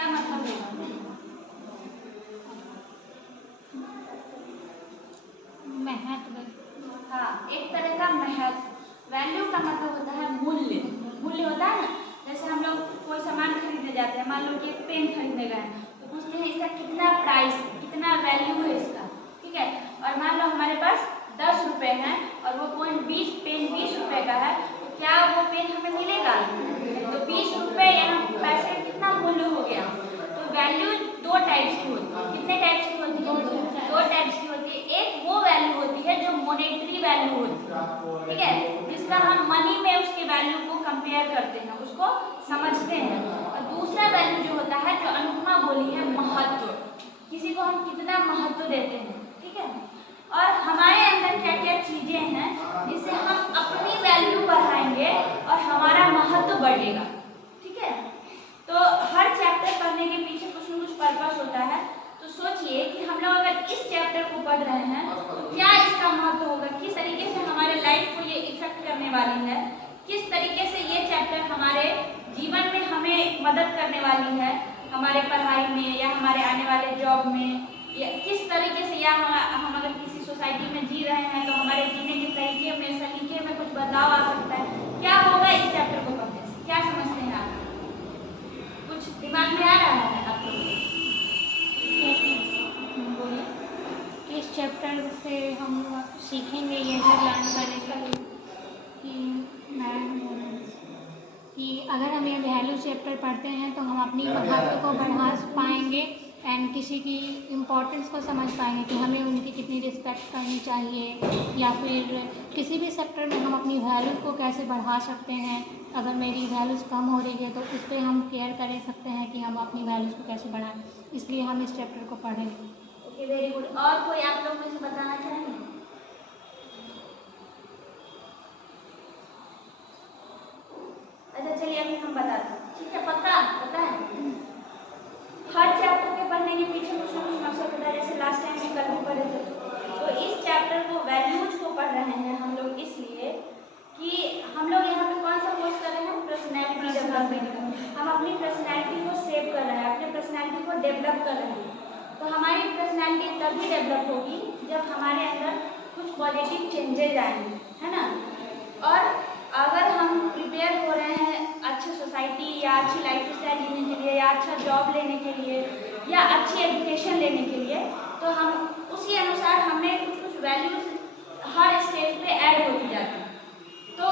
क्या मतलब होगा? महत्व। हाँ, एक तरह का महत्व। वैल्यू का मतलब होता है मूल्य। मूल्य होता है ना, जैसे हम लोग कोई सामान खरीदने जाते हैं, मान लो कि एक पेन खरीदने गए हैं, तो पूछते हैं इसका कितना प्राइस है, कितना वैल्यू है इसका, ठीक है। और मान लो हमारे पास 10 रुपये हैं और वो पेन 20 रुपये का है, तो क्या वो पेन हमें मिलेगा? तो 20 रुपये यहाँ पैसे का कितना मूल्य हो गया। तो वैल्यू दो टाइप्स की होती है। कितने टाइप्स की होती है? दो टाइप्स की होती है। एक वो वैल्यू होती है जो मॉनेटरी वैल्यू होती है, ठीक है, जिसका हम मनी में उसके वैल्यू को कंपेयर करते हैं, उसको समझते हैं। और दूसरा वैल्यू जो होता है, जो अनुपमा बोली है, महत्व। किसी को हम कितना महत्व देते हैं, ठीक है। और हमारे अंदर क्या क्या चीजें हैं जिससे हम अपनी वैल्यू बढ़ाएंगे और हमारा महत्व बढ़ेगा, ठीक है। तो हर चैप्टर पढ़ने के पीछे कुछ न कुछ पर्पस होता है। तो सोचिए कि हम लोग अगर इस चैप्टर को पढ़ रहे हैं तो क्या इसका महत्व होगा, किस तरीके से हमारे लाइफ को ये इफेक्ट करने वाली है, किस तरीके से ये चैप्टर हमारे जीवन में हमें मदद करने वाली है, हमारे पढ़ाई में या हमारे आने वाले जॉब में, या किस तरीके से, या हम अगर किसी सोसाइटी में जी रहे हैं तो हमारे जीने के तरीके में, सलीके में कुछ बदलाव आ सकता है। क्या होगा इस चैप्टर को पढ़ने से? क्या समझते हैं आप? कुछ दिमाग में आ रहा है आप लोगों को? बोलिए। इस चैप्टर से हम सीखेंगे ये जो लर्न करने का कि कि अगर हम ये वैल्यू चैप्टर पढ़ते हैं तो हम अपनी महत्व को बढ़ा पाएंगे एंड किसी की इम्पोर्टेंस को समझ पाएंगे कि हमें उनकी कितनी रिस्पेक्ट करनी चाहिए, या फिर किसी भी सेक्टर में हम अपनी वैल्यूज़ को कैसे बढ़ा सकते हैं। अगर मेरी वैल्यूज़ कम हो रही है तो उस पर हम केयर कर सकते हैं कि हम अपनी वैल्यूज़ को कैसे बढ़ाएं, इसलिए हम इस चैप्टर को पढ़ेंगे। Okay, very good. और कोई आप लोग मुझे बताना चाहेंगे? अच्छा चलिए अभी हम बताते हैं, ठीक है, पक्का पता है। हर चैप्टर के पढ़ने के पीछे कुछ ना कुछ मकसद होता है। जैसे लास्ट टाइम भी कल भी पढ़े थे, तो इस चैप्टर को, वैल्यूज को पढ़ रहे हैं हम लोग इसलिए कि हम लोग यहाँ पे कौन सा कोर्स कर रहे हैं? Personality development. हम अपनी पर्सनैलिटी को सेव कर रहे हैं, अपने पर्सनैलिटी को डेवलप कर रहे हैं। तो हमारी पर्सनैलिटी तभी डेवलप होगी जब हमारे अंदर कुछ पॉजिटिव चेंजेज आएंगे, है ना। और अगर हम प्रिपेयर हो रहे हैं अच्छी सोसाइटी या अच्छी लाइफ स्टाइल जीने के लिए, या अच्छा जॉब लेने के लिए, या अच्छी एजुकेशन लेने के लिए, तो हम उसी अनुसार हमें कुछ कुछ वैल्यूज हर स्टेज पे ऐड होती जाती हैं। तो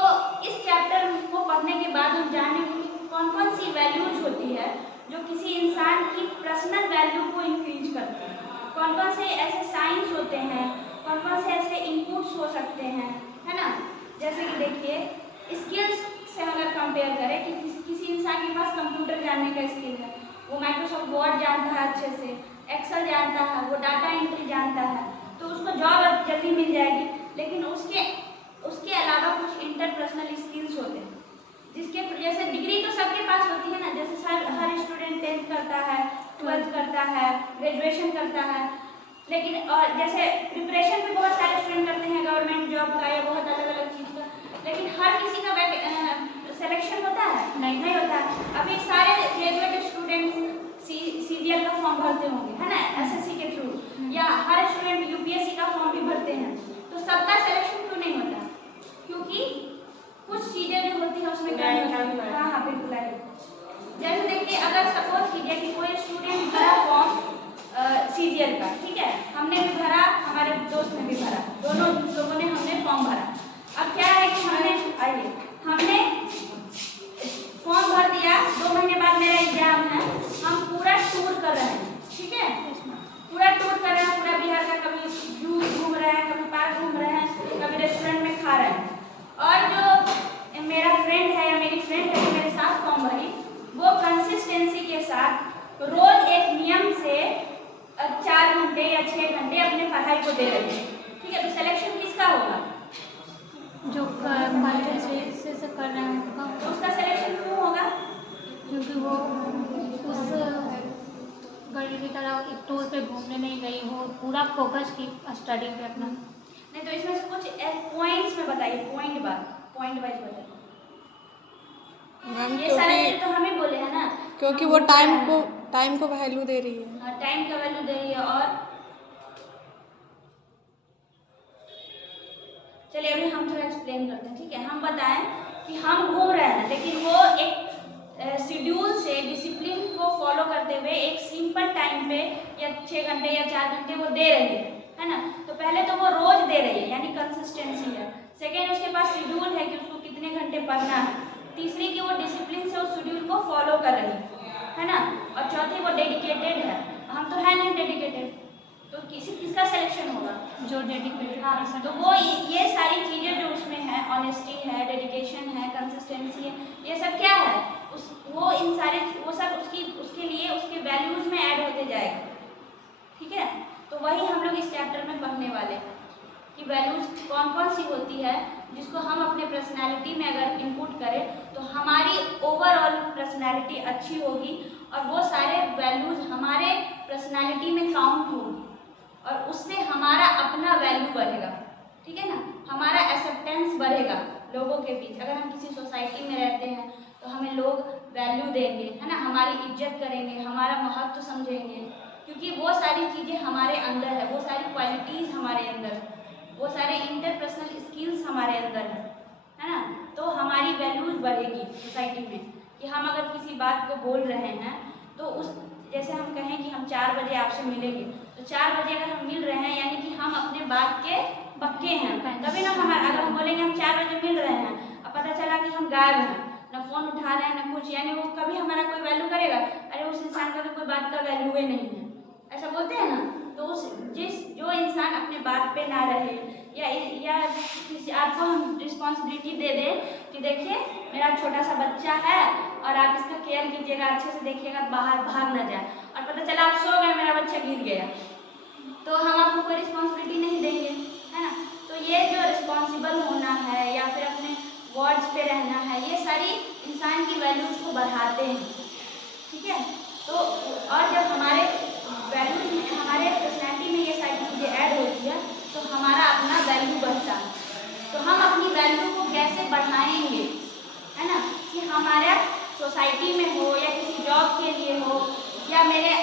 इस चैप्टर को पढ़ने के बाद हम जानेंगे कि कौन कौन सी वैल्यूज होती है जो किसी इंसान की पर्सनल वैल्यू को इंक्रीज करती है, कौन कौन से ऐसे साइंस होते हैं, कौन कौन से ऐसे इनपुट्स हो सकते हैं, है ना। जैसे कि देखिए, स्किल्स से अगर कंपेयर करें कि किसी इंसान के पास कंप्यूटर जानने का स्किल है, वो माइक्रोसॉफ्ट वर्ड जानता है अच्छे से, एक्सेल जानता है, वो डाटा एंट्री जानता है, तो उसको जॉब जल्दी मिल जाएगी। लेकिन उसके अलावा कुछ इंटरपर्सनल स्किल्स होते हैं जिसके, जैसे डिग्री तो सबके पास होती है ना, जैसे हर स्टूडेंट 10th करता है, 12th करता है, ग्रेजुएशन करता है, लेकिन और जैसे प्रिपरेशन भी बहुत सारे स्टूडेंट करते हैं गवर्नमेंट जॉब का या बहुत अलग अलग चीज़ का, लेकिन हर किसी का सिलेक्शन होता है? नहीं होता है। अभी सारे ग्रेजुएट स्टूडेंट सीजीएल का फॉर्म भरते होंगे, है ना, एसएससी के थ्रू, या हर स्टूडेंट यूपीएससी का फॉर्म भी भरते हैं। तो सबका सिलेक्शन क्यों नहीं होता? क्योंकि कुछ चीज़ें जो होती हैं उसमें कमी होती है। हाँ हाँ बिल्कुल आई। जैसे देखिए, अगर सपोज कीजिए कि कोई स्टूडेंट भरा फॉर्म सीजीएल का, ठीक है, हमने भी भरा, हमारे दोस्त ने भी भरा, दोनों लोगों ने हमने फॉर्म भरा। अब क्या है कि हमने फॉर्म भर दिया, 2 महीने बाद मेरा एग्जाम है, हम पूरा टूर कर रहे हैं, ठीक है, पूरा टूर कर रहे हैं, पूरा बिहार का, कभी जू घूम रहे हैं, कभी पार्क घूम रहे हैं, कभी रेस्टोरेंट में खा रहे हैं। और जो मेरा फ्रेंड है या मेरी फ्रेंड है जो मेरे साथ फॉर्म भरी, वो कंसिस्टेंसी के साथ रोज एक नियम से 4 घंटे या 6 घंटे अपने पढ़ाई को दे रही है, ठीक है। तो सिलेक्शन किसका होगा? जो कंसिस्टेंसी से कर रहे हैं उनका। उसका सिलेक्शन क्यों होगा? क्योंकि वो उस गर्ल की तरह एक टूर पे घूमने नहीं गई, वो पूरा फोकस की स्टडी पे अपना। नहीं, तो इसमें से कुछ पॉइंट्स में बताइए, पॉइंट वाइज बताइए। मैम ये सारे चीज़ तो हम ही बोले हैं ना, क्योंकि वो टाइम को टाइम को वैल्यू दे रही है। टाइम का वैल्यू दे रही है। और चलिए अभी हम थोड़ा एक्सप्लेन करते हैं, ठीक है। हम बताएं कि हम घूम रहे हैं, लेकिन वो एक शेड्यूल से डिसिप्लिन को फॉलो करते हुए एक सिंपल टाइम पे या 6 घंटे या 4 घंटे वो दे रही है ना। तो पहले तो वो रोज दे रही है, यानी कंसिस्टेंसी है। सेकेंड, उसके पास शेड्यूल है कि उसको कितने घंटे पढ़ना है। तीसरी कि वो डिसिप्लिन से उस शेड्यूल को फॉलो कर रही है ना। और चौथी वो डेडिकेटेड है। हम तो है नहीं डेडिकेटेड, तो किसका सिलेक्शन होगा? जो डेडिकेटेड। हाँ, तो वो ये सारी चीज़ें जो उसमें है, ऑनेस्टी है, डेडिकेशन है, कंसिस्टेंसी है, ये सब क्या है वो इन सारे वो सब उसके लिए उसके वैल्यूज में ऐड होते जाएगा, ठीक है। तो वही हम लोग इस चैप्टर में पढ़ने वाले हैं कि वैल्यूज कौन कौन सी होती है, जिसको हम अपने पर्सनैलिटी में अगर इनपुट करें तो हमारी ओवरऑल पर्सनैलिटी अच्छी होगी और वो सारे वैल्यूज हमारे पर्सनैलिटी में काउंट होगी और उससे हमारा अपना वैल्यू बढ़ेगा, ठीक है ना। हमारा एक्सेप्टेंस बढ़ेगा लोगों के बीच। अगर हम किसी सोसाइटी में रहते हैं तो हमें लोग वैल्यू देंगे, है ना, हमारी इज्जत करेंगे, हमारा महत्व समझेंगे, क्योंकि वो सारी चीज़ें हमारे अंदर है, वो सारी क्वालिटीज़ हमारे अंदर है, वो सारे इंटरपर्सनल स्किल्स हमारे अंदर है ना। तो हमारी वैल्यूज बढ़ेगी सोसाइटी में कि हम अगर किसी बात को बोल रहे हैं तो उस जैसे हम कहें कि हम 4 बजे आपसे मिलेंगे, तो 4 बजे अगर हम मिल रहे हैं यानी कि हम अपने बात के पक्के हैं। तभी ना अगर हम बोलेंगे हम 4 बजे मिल रहे हैं और पता चला कि हम गायब हैं, ना फ़ोन उठा रहे हैं ना कुछ, यानी वो कभी हमारा कोई वैल्यू करेगा? अरे उस इंसान का तो कोई बात का वैल्यू ही नहीं है, ऐसा बोलते हैं ना। तो जो इंसान अपने बात पे ना रहे या किसी आपको हम रिस्पॉन्सिबिलिटी दे दें कि देखिए मेरा छोटा सा बच्चा है और आप इसका केयर कीजिएगा, अच्छे से देखिएगा, बाहर भाग ना जाए, और पता चला आप सो गए, मेरा बच्चा गिर गया, तो हम आपको कोई रिस्पॉन्सिबिलिटी नहीं देंगे, है ना। तो ये जो रिस्पॉन्सिबल होना है या फिर अपने वर्ड्स पे रहना है, ये सारी इंसान की वैल्यूज को बढ़ाते हैं, ठीक है। तो और जब हमारे वैल्यूज में हमारे पर्सनैलिटी में ये सारी चीज़ें ऐड होती है तो हमारा अपना वैल्यू बढ़ता है। तो हम अपनी वैल्यू को कैसे बढ़ाएंगे, है ना, कि हमारे सोसाइटी में हो या किसी जॉब के लिए हो या मेरे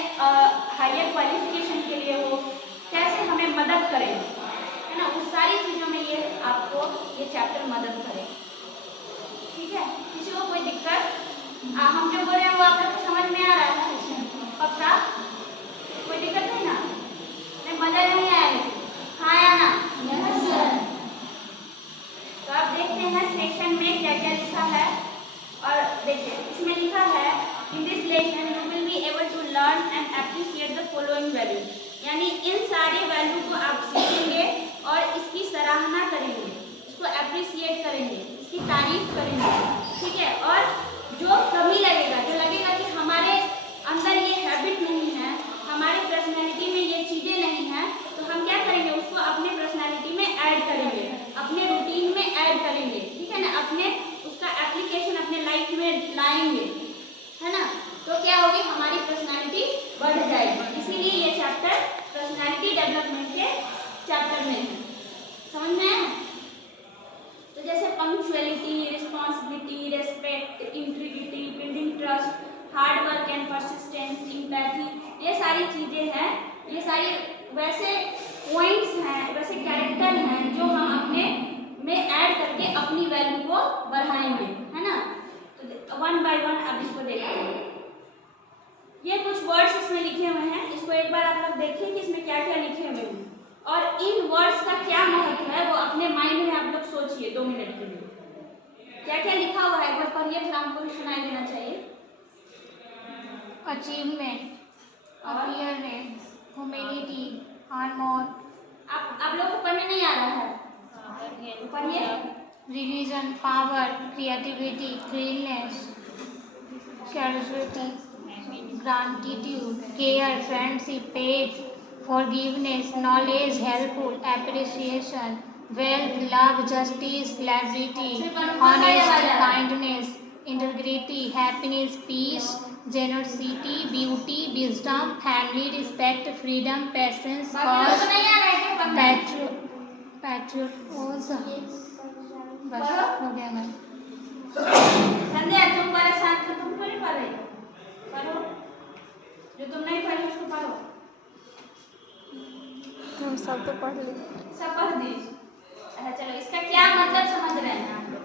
हायर क्वालिफिकेशन के लिए हो, कैसे हमें मदद करें, है ना, उस सारी चीज़ों में ये आपको ये चैप्टर मदद करे, ठीक है। किसी को कोई दिक्कत? हम जो बोल रहे हैं वो आप लोग को समझ में आ रहा है? पक्का? कोई दिक्कत नहीं ना? नहीं, मजा नहीं आएगा? हाँ या ना? Yes sir. तो आप देखते हैं सेक्शन में क्या क्या लिखा है, और देखिए इसमें लिखा है in this lesson you will be able to learn and appreciate the following value, यानी इन सारे वैल्यू को आप सीखेंगे और इसकी सराहना करेंगे, इसको एप्रिशिएट करेंगे, इसकी तारीफ करेंगे, ठीक है। और जो कमी लगेगा, जो लगेगा कि हमारे अंदर ये हैबिट नहीं है, हमारी पर्सनैलिटी में ये चीज़ें नहीं हैं, तो हम क्या करेंगे, उसको अपने पर्सनैलिटी में ऐड करेंगे, अपने रूटीन में ऐड करेंगे, ठीक है ना, अपने उसका एप्लीकेशन अपने लाइफ में लाएंगे, है ना। तो क्या होगी, हमारी पर्सनैलिटी बढ़ जाएगी। इसीलिए ये चैप्टर पर्सनैलिटी डेवलपमेंट के चैप्टर में है, समझ में आया? तो जैसे punctuality, responsibility, respect, integrity, building trust, hard work and persistence, empathy, ये सारी चीज़ें हैं, ये सारी वैसे पॉइंट्स हैं, वैसे कैरेक्टर हैं जो हम अपने में ऐड करके अपनी वैल्यू को बढ़ाएंगे, है ना। तो 1 by 1 अब इसको देखते हैं। ये कुछ वर्ड्स इसमें लिखे हुए हैं, इसको एक बार आप लोग देखिए कि इसमें क्या क्या लिखे हुए हैं और इन वर्ड्स का क्या महत्व है, वो अपने माइंड में आप लोग सोचिए 2 मिनट के लिए। क्या क्या लिखा हुआ है एक बार पढ़िए, फिर हमको भी सुनाई देना चाहिए। Achievement, appearance, humanity, armour. आप लोग को पढ़ने नहीं आ रहा है? पढ़िए। Religion, power, creativity, freeness, charity, gratitude, care, friendship, पेट, forgiveness, knowledge, helpful, appreciation, wealth, love, justice, celebrity, honesty, kindness, integrity, happiness, peace, generosity, beauty, wisdom, family, respect, freedom, patience, courage, patriotism। बस हो गया मैं। संध्या तुम परेशान थे, तुम क्यों नहीं पढ़ रही? पढ़ो। सब तो पढ़ ली। सब पढ़ दी। अच्छा चलो, इसका क्या मतलब समझ रहे हैं आप लोग?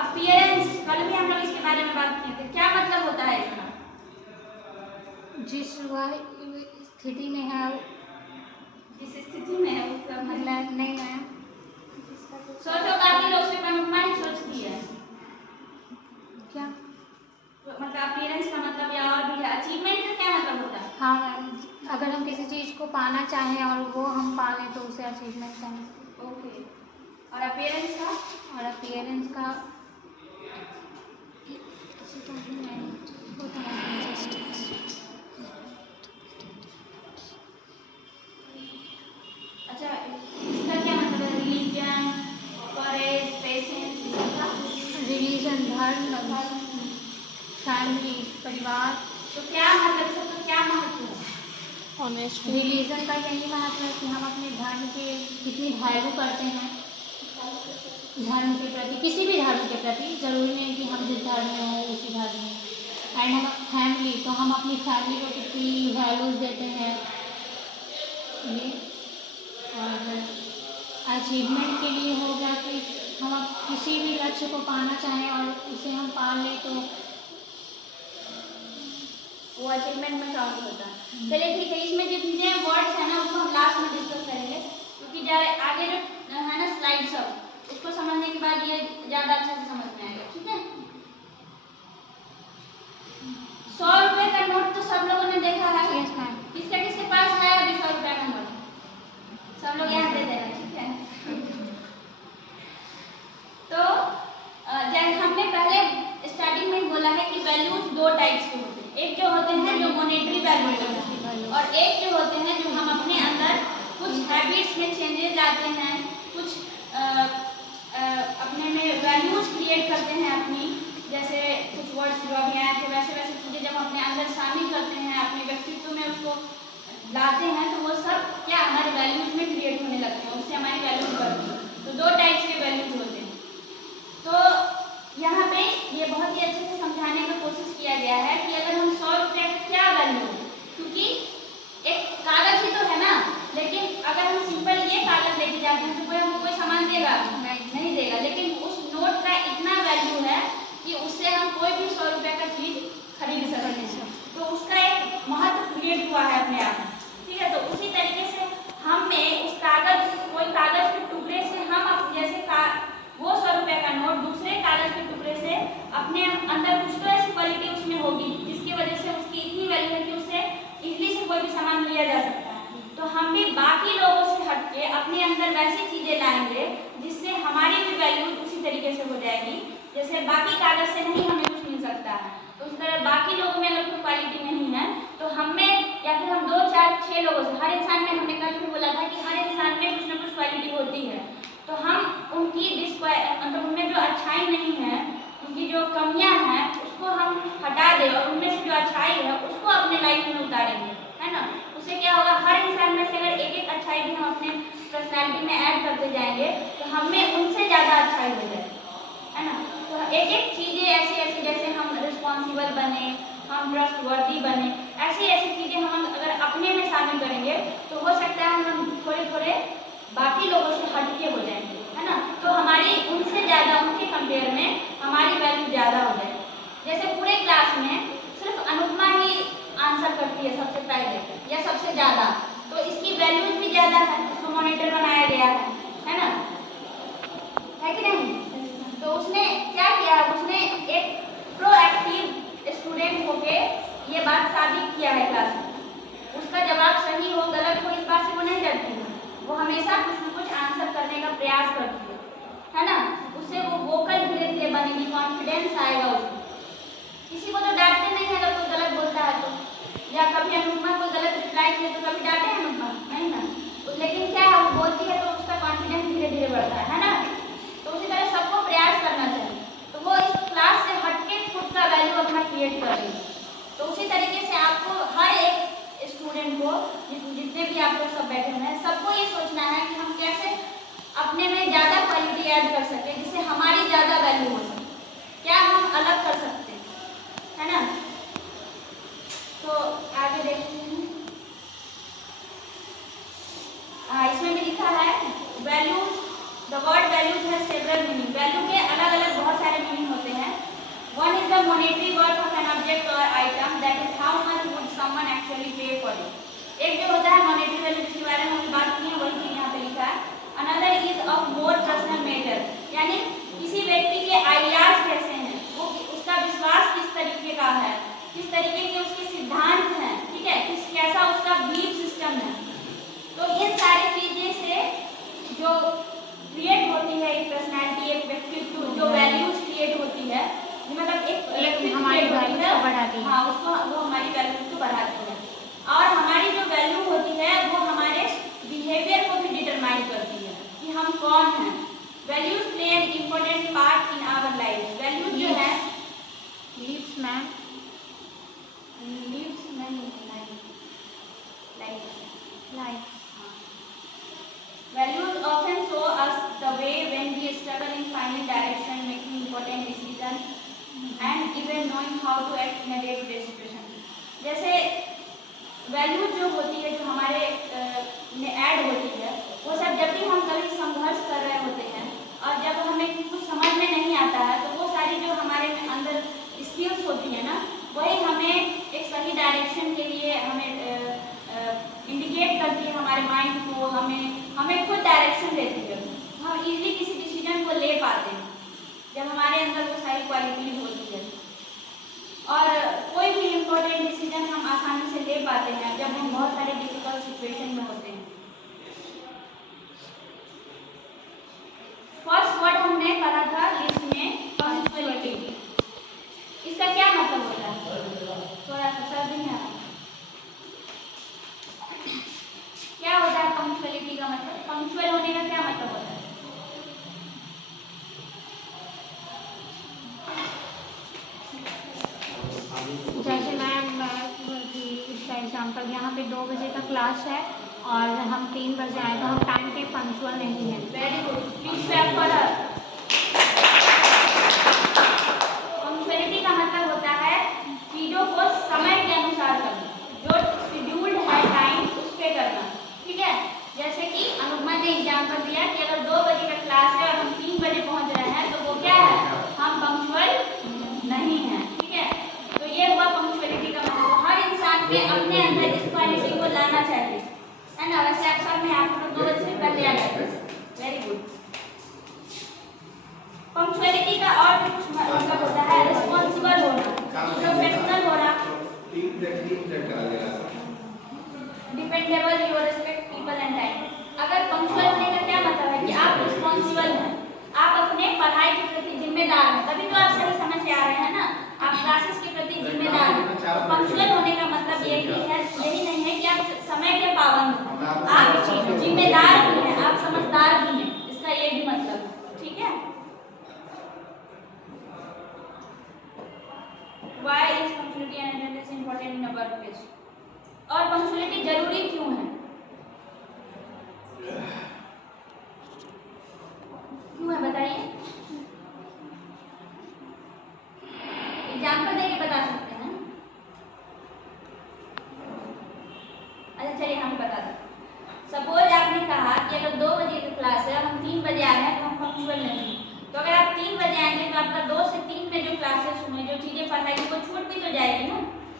अपीयरेंस, कल भी हम लोग इसके बारे में बात किए थे। क्या मतलब होता है इसका? जिस वह स्थिति में है, जिस स्थिति में है उसका मतलब नहीं है। सोचो, काफी लोग सिर्फ अनुपमा ही सोचती है। क्या? तो मतलब अपीयरेंस का मतलब या और भी है। अचीवमेंट का क्या मतलब होता है? हाँ मैम, अगर हम किसी चीज़ को पाना चाहें और वो हम पा लें तो उसे अचीवमेंट कहें। ओके। और अपीयरेंस का? और अपीयरेंस का अच्छा, इसका क्या मतलब है? रिलीजन, करेज, पेशेंस, रिलीजन, धर्म, फैमिली, परिवार। तो क्या मतलब, इसका क्या महत्व है? ऑनेस्टी। रिलीजन का यही महत्व है कि हम अपने धर्म के कितनी वैल्यू करते हैं, धर्म के प्रति, किसी भी धर्म के प्रति, जरूरी नहीं कि हम जिस धर्म में हों उसी धर्म में। एंड हम फैमिली, तो हम अपनी फैमिली को कितनी वैल्यूज देते हैं ये। और अचीवमेंट के लिए हो गया कि हम अब किसी भी लक्ष्य को पाना चाहें और उसे हम पा लें तो वो अचीवमेंट में काउंट होता है। चलिए ठीक है, इसमें जितने वर्ड्स हैं ना उसको हम लास्ट में डिस्कस करेंगे, क्योंकि ज़्यादा आगे जो है ना स्लाइड सब, उसको समझने के बाद ये ज़्यादा अच्छे से समझ में आएगा। ठीक है, 100 रुपये का नोट तो सब लोगों ने देखा है। Yes ma'am. किसके किसके पास है अभी 100 रुपये का नोट? सब लोग यहाँ दे देना। ठीक है, तो जैसे हमने पहले स्टार्टिंग में ही बोला है कि वैल्यूज दो टाइप्स के होते हैं। एक जो होते हैं जो मॉनेटरी वैल्यू होते हैं, और एक जो होते हैं जो हम अपने अंदर कुछ हैबिट्स में चेंजेस लाते हैं, कुछ अपने में वैल्यूज क्रिएट करते हैं अपनी, जैसे कुछ वर्ड्स जो अभी आए थे वैसे वैसे चीज़ें जब अपने अंदर शामिल करते हैं, अपने व्यक्तित्व में उसको लाते हैं, तो वो सब क्या हमारे वैल्यूज में क्रिएट होने लगते हैं, उससे हमारी वैल्यूज बढ़ती है। तो दो टाइप्स के वैल्यूज होते हैं। तो यहाँ पे ये बहुत ही अच्छे से समझाने की कोशिश किया गया है कि अगर हम 100 रुपये का क्या वैल्यू है, क्योंकि एक कागज ही तो है ना, लेकिन अगर हम सिंपल ये कागज लेके जाते हैं तो कोई हमको कोई सामान देगा? नहीं देगा। लेकिन उस नोट का इतना वैल्यू है कि उससे हम कोई भी 100 रुपये का चीज़ खरीद सकते हैं। तो उसका एक महत्व क्रिएट हुआ है अपने आप में। ठीक है, तो उसी तरीके से हमें उस कागज, कोई कागज के टुकड़े से हम जैसे वो 100 रुपये का नोट दूसरे कागज के टुकड़े से अपने अंदर कुछ तो ऐसी क्वालिटी उसमें होगी जिसकी वजह से उसकी इतनी वैल्यू है कि उससे इजली से कोई भी सामान लिया जा सकता है। तो हम भी बाकी लोगों से हटके अपने अंदर वैसी चीज़ें लाएंगे जिससे हमारी भी वैल्यू उसी तरीके से हो जाएगी। जैसे बाकी कागज से नहीं हमें कुछ मिल सकता है, तो उस तरह बाकी लोगों में अगर कोई क्वालिटी नहीं है तो हमें, या फिर हम 2, 4, 6 लोगों से, हर इंसान में, हमने कल भी बोला था कि हर इंसान में कुछ ना कुछ क्वालिटी होती है, तो हम उनकी मतलब उनमें जो अच्छाई नहीं है, उनकी जो कमियां हैं उसको हम हटा दें और उनमें से जो अच्छाई है उसको अपने लाइफ में उतारेंगे, है ना। उससे क्या होगा, हर इंसान में से अगर एक एक अच्छाई भी हम अपने पर्सनैलिटी में ऐड करते जाएंगे तो हमें उनसे ज़्यादा अच्छाई हो जाएगी, है ना। तो एक एक चीज़ें ऐसी ऐसी, जैसे हम रिस्पॉन्सिबल बने, हम ट्रस्टवर्दी बने, ऐसी ऐसी चीज़ें हम अगर अपने में शामिल करेंगे तो हो सकता है हम थोड़े थोड़े बाकी लोगों से हटके हो जाएंगे, है ना। तो हमारी उनसे ज़्यादा, उनके कंपेयर में हमारी वैल्यू ज़्यादा हो जाएगी। जैसे पूरे क्लास में सिर्फ अनुपमा ही आंसर करती है सबसे पहले या सबसे ज़्यादा, तो इसकी वैल्यूज भी ज़्यादा है, उसको मॉनिटर बनाया गया है ना, है कि नहीं। तो उसने क्या किया, उसने एक प्रोएक्टिव स्टूडेंट होके ये बात साबित किया है क्लास में। उसका जवाब सही हो गलत हो इस बात से वो नहीं डरती है, वो हमेशा कुछ न कुछ आंसर करने का प्रयास करती है ना। उससे वो वोकल धीरे धीरे बनेगी, कॉन्फिडेंस आएगा उसको। किसी को तो डांटते नहीं है अगर कोई गलत बोलता है तो, या कभी अनुपमा कोई गलत रिप्लाई किए तो कभी डांटे अनुपमा नहीं ना, लेकिन क्या है वो बोलती है तो उसका कॉन्फिडेंस धीरे धीरे बढ़ता है ना। तो उसी तरह सबको प्रयास करना चाहिए, तो वो इस क्लास से हटके खुद का वैल्यू अपना क्रिएट कर रही है। तो उसी तरीके से आपको हर एक स्टूडेंट को, जितने भी आप लोग सब बैठे हुए हैं, सबको ये सोचना है कि हम कैसे अपने में ज़्यादा क्वालिटी ऐड कर सकें जिससे हमारी ज़्यादा वैल्यू हो सके, क्या हम अलग कर सकते हैं, है ना। तो आगे देखते हैं। एक जो होता है मॉनेटरी वैल्यू जिसके बारे में हम बात की है वही चीज यहाँ पे लिखा है। Another is of more personal matter, यानी किसी व्यक्ति के आइडियाज कैसे हैं, वो उसका विश्वास किस तरीके का है, किस तरीके के उसके सिद्धांत हैं, ठीक है, कैसा उसका बिलीफ सिस्टम है। तो ये सारी चीजें से जो क्रिएट होती है एक पर्सनैलिटी, एक व्यक्तित्व, जो वैल्यूज क्रिएट होती है, मतलब एक हमारी वैल्यूज को बढ़ाती है। हाँ, उसको वो हमारी वैल्यूज को बढ़ाती है। और हमारी जो वैल्यू होती है वो हमारे बिहेवियर को भी डिटरमाइन करती है कि हम कौन हैं। Values play an important part in our life. Values जो है लीव्स मैम, लीव्स नहीं, life. Values often show us the way when we struggle in finding direction, making important decisions, and even knowing how to act in a day-to-day situation. जैसे values जो होती है, जो हमारे में ऐड होती है, वो सब जब भी हम कभी संघर्ष कर रहे होते हैं और जब हमें कुछ समझ में नहीं आता है, तो वो सारी जो हमारे में अंदर स्किल्स होती है ना, वही हमें एक सही डायरेक्शन के लिए हमें इंडिकेट करती है हमारे माइंड को, हमें खुद डायरेक्शन देती है। हम इजीली किसी डिसीजन को ले पाते हैं जब हमारे अंदर वो सारी क्वालिटीज होती है। और कोई भी इम्पोर्टेंट डिसीजन हम आसानी से ले पाते हैं जब हम बहुत सारे डिफिकल्ट सिचुएशन में होते हैं। फर्स्ट वर्ड हमने पढ़ा था लिस्ट में, पंक्चुअलिटी। इसका क्या मतलब होता है? थोड़ा सा सर्दी में क्या होता है पंक्चुअलिटी का मतलब? पंक्चुअल होने का क्या मतलब होता है? जैसे मैम इसका एग्जाम्पल, यहाँ पे 2 बजे का क्लास है और हम 3 बजे आए तो हम टाइम पे पंक्चुअल नहीं है। Very good, please clap for her. Punctuality का मतलब होता है चीजों को समय के अनुसार करना, जो शेड्यूल्ड है टाइम उस पे करना, ठीक है। जैसे कि अनुपमा ने एग्जाम्पल दिया कि अगर 2 बजे का क्लास है और हम 3 बजे पहुंच रहे हैं तो वो क्या है? हम पंक्चुअल नहीं है, ठीक है। तो ये हुआ पंक्चुअलिटी का मतलब। हर इंसान पे अपने अंदर इस क्वालिटी को लाना चाहिए, है ना। वैसे अक्सर में आप लोग 2 बजे से पहले आ जाते हैं। Very good. पंक्चुअलिटी का और भी कुछ मतलब होता है रिस्पॉन्सिबल होना, प्रोफेशनल होना, dependable, your respect people and time. अगर पंक्चुअल होने का क्या मतलब है कि आप रिस्पॉन्सिबल हैं, आप अपने पढ़ाई के प्रति जिम्मेदार हैं, तभी तो आप सही समय से आ रहे हैं ना, आप क्लासेस के प्रति जिम्मेदार हैं। तो पंक्चुअल होने का मतलब यही नहीं है कि आप समय के पाबंद हैं, आप जिम्मेदार भी हैं, आप समझदार भी हैं, इसका ये भी मतलब है, ठीक है। Why is punctuality and attendance important in a workplace? और पंक्चुअलिटी जरूरी क्यों है? क्यों है बताइए, एग्जाम्पल देके बता सकते हैं। अच्छा चलिए हम बता दें। सपोज आपने कहा कि अगर 2 बजे की क्लास है और हम 3 बजे आ रहे हैं तो हम पंक्चुअल नहीं। तो अगर आप 3 बजे आएंगे तो आपका 2 से 3 में जो क्लासेस हुए, जो चीज़ें पढ़ाई वो छूट भी तो जाएगी ना,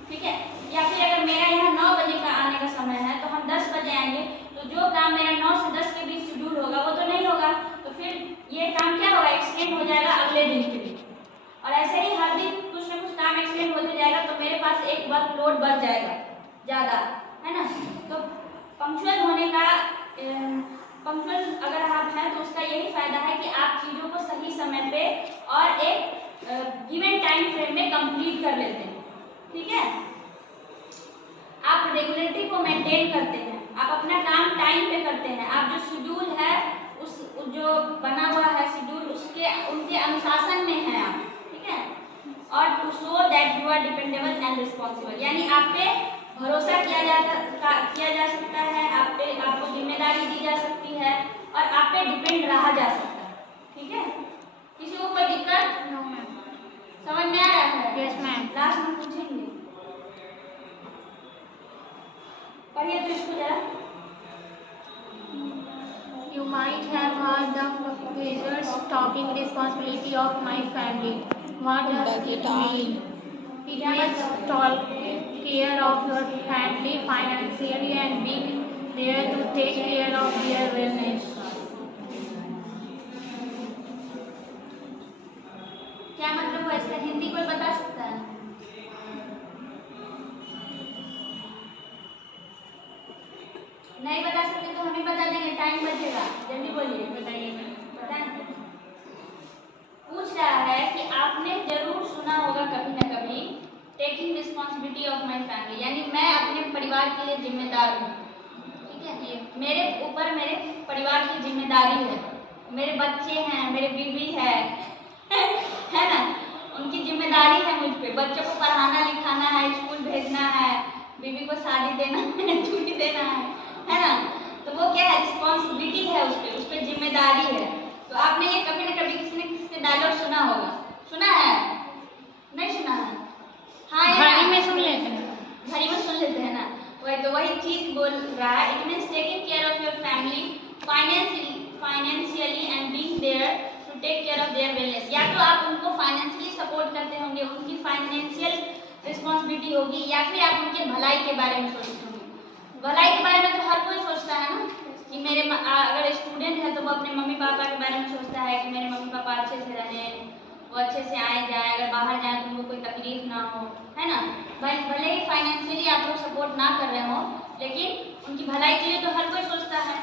ठीक है। या फिर अगर मेरा यहाँ 9 बजे का आने का समय है तो हम 10 बजे आएंगे, तो जो काम मेरा 9 से 10 के बीच शेड्यूल होगा वो तो नहीं होगा, तो फिर ये काम क्या होगा? एक्सटेंड हो जाएगा अगले दिन के लिए। और ऐसे ही हर दिन कुछ ना कुछ काम एक्सटेंड होते जाएगा तो मेरे पास एक वर्कलोड बढ़ जाएगा ज़्यादा, है ना। तो पंक्चुअल होने का, पंक्चुअल अगर आप हैं तो उसका यही फायदा है कि आप चीज़ों को सही समय पे और एक गिवन टाइम फ्रेम में कंप्लीट कर लेते हैं, ठीक है। आप रेगुलरिटी को मेंटेन करते हैं, आप अपना काम टाइम पे करते हैं, आप जो शेड्यूल है उस जो बना हुआ है शेड्यूल उनके अनुशासन में हैं आप, ठीक है। और to show that you are dependable and responsible, यानी आप पे भरोसा किया जा सकता है, आपको जिम्मेदारी दी जा सकती है और आप पे डिपेंड रहा जा सकता है, ठीक है। किसी को कोई दिक्कत? No ma'am. समझ में आ रहा है? Yes ma'am. लास्ट में पूछेंगे, पढ़िए तो इसको जरा। You might have heard the phrase talking responsibility of my family. What does it mean? It means talking care of your family financially and being there to take care of their wellness. क्या मतलब हुआ इसका? हिंदी कोई बता सकता है? नहीं बता सकते तो हमें बता देंगे, टाइम बचेगा, जल्दी बोलिए। बताइए। बताएं। पूछ रहा है कि आपने जरूर सुना होगा कभी ना कभी taking responsibility of my family, यानी मैं अपने परिवार के लिए जिम्मेदार हूँ। ठीक है, मेरे ऊपर मेरे परिवार की जिम्मेदारी है, मेरे बच्चे हैं, मेरे बीवी है है ना, उनकी जिम्मेदारी है मुझ पे। बच्चों को पढ़ाना लिखाना है, स्कूल भेजना है, बीवी को शादी देना है, छुट्टी देना है ना। तो वो क्या है, रिस्पॉन्सिबिलिटी है, उस पर जिम्मेदारी है। तो आपने ये कभी ना कभी किसी ने किसी से डायलॉग सुना होगा, सुना है? नहीं सुना है? हाँ या घड़ी में सुन लेते हैं। घड़ी में सुन लेते हैं ना, वही चीज बोल रहा है। It means taking care of your family financially and being there to take care of their wellness. या तो आप उनको फाइनेंशियली सपोर्ट करते होंगे, उनकी फाइनेंशियल रिस्पॉन्सिबिलिटी होगी, या फिर आप उनके भलाई के बारे में सोचते होंगे। भलाई के बारे में तो हर कोई सोचता है ना, कि मेरे अगर स्टूडेंट है तो वो अपने मम्मी पापा के बारे में सोचता है कि मेरे मम्मी पापा अच्छे से रहें, वो अच्छे से आए जाए, अगर बाहर जाए तो उनको कोई तकलीफ ना हो, है ना। भले ही फाइनेंशियली आप लोग सपोर्ट ना कर रहे हो, लेकिन उनकी भलाई के लिए तो हर कोई सोचता है।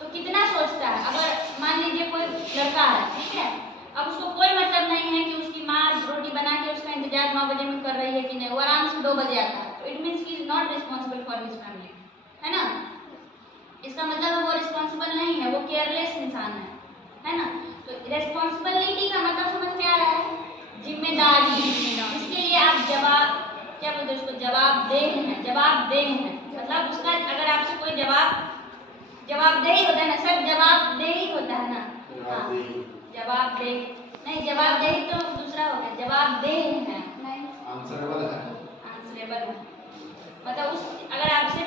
तो कितना सोचता है? अगर मान लीजिए कोई लड़का है, ठीक है, अब उसको कोई मतलब नहीं है कि उसकी माँ रोटी बना के उसका इंतजार 9 बजे में कर रही है कि नहीं, वो आराम से 2 बजे आता है, तो it means he is not responsible for his family, है ना। इसका मतलब वो रिस्पॉन्सिबल नहीं है, वो केयरलेस इंसान है ना। तो रिस्पॉन्सिबिलिटी का मतलब समझ में आ रहा है? जिम्मेदारी। इसके लिए आप क्या बोलते हैं उसको, जवाबदेह हैं। जवाबदेह हैं मतलब उसका, अगर आपसे कोई जवाबदेही होता है ना सर, जवाबदेही होता है ना। हाँ, जवाबदेह नहीं, जवाबदेही तो दूसरा हो गया, जवाबदेह है, आंसरेबल है। मतलब अगर आपसे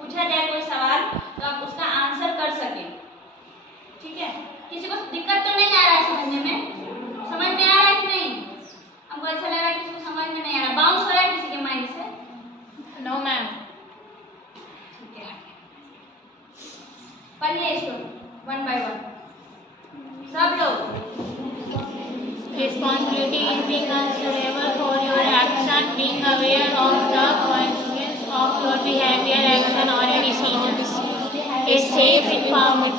पूछा जाए कोई सवाल तो आप उसका आंसर कर सके। ठीक है, किसी को दिक्कत तो नहीं आ रहा है समझने में? समझ में आ रहा है कि नहीं? हमको ऐसा लग रहा है कि इसको समझ में नहीं आ रहा, बाउंस हो रहा है किसी के माइंड से? No ma'am. ठीक है, पढ़िए इसको 1 by 1 सब लोग। Responsibility is being answerable for your action, being aware of the consequence of your behavior, action or a decision. A safe environment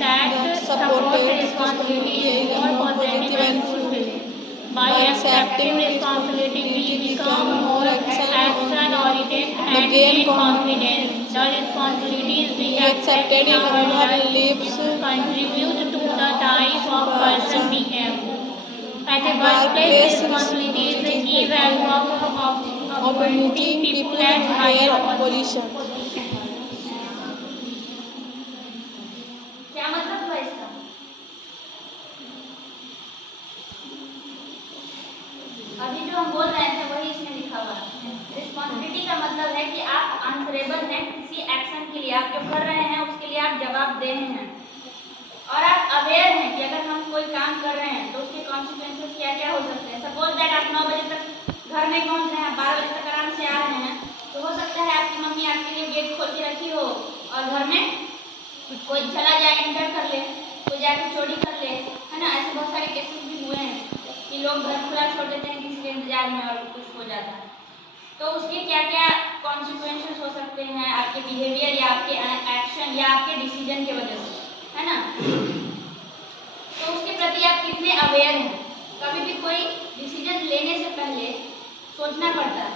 that supports responsibility is more positive and fulfilling. By accepting responsibility, we become more action-oriented and gain confidence. The responsibilities we accept in our lives contribute to the type of person we am. At a workplace, responsibility is the key value of appointing people at higher position. क्या मतलब हुआ इसका? अभी जो हम बोल रहे थे वही इसमें लिखा हुआ है। रिस्पॉन्सिबिलिटी का मतलब है कि आप आंसरेबल हैं किसी एक्शन के लिए, आप जो कर रहे हैं उसके लिए आप जवाबदेह हैं, और आप अवेयर हैं कि अगर हम कोई काम कर रहे हैं तो उसके कॉन्सिक्वेंसेस क्या क्या हो सकते हैं। सपोज दैट आप 9 बजे तक घर नहीं पहुंच रहे हैं, 12 बजे तक आराम से आ रहे हैं, तो हो सकता है आपकी मम्मी आपके लिए गेट खोल के रखी हो और घर में कोई चला जाए, एंटर कर ले, कोई जाकर चोरी कर ले, है ना। ऐसे बहुत सारे केसेस भी हुए हैं कि लोग घर खुला छोड़ देते हैं किसी के इंतजार में और कुछ हो जाता है। तो उसके क्या क्या कॉन्सिक्वेंसेस हो सकते हैं आपके बिहेवियर या आपके एक्शन या आपके डिसीजन की वजह से, है ना। तो उसके प्रति आप कितने अवेयर हैं। कभी भी कोई डिसीजन लेने से पहले सोचना पड़ता है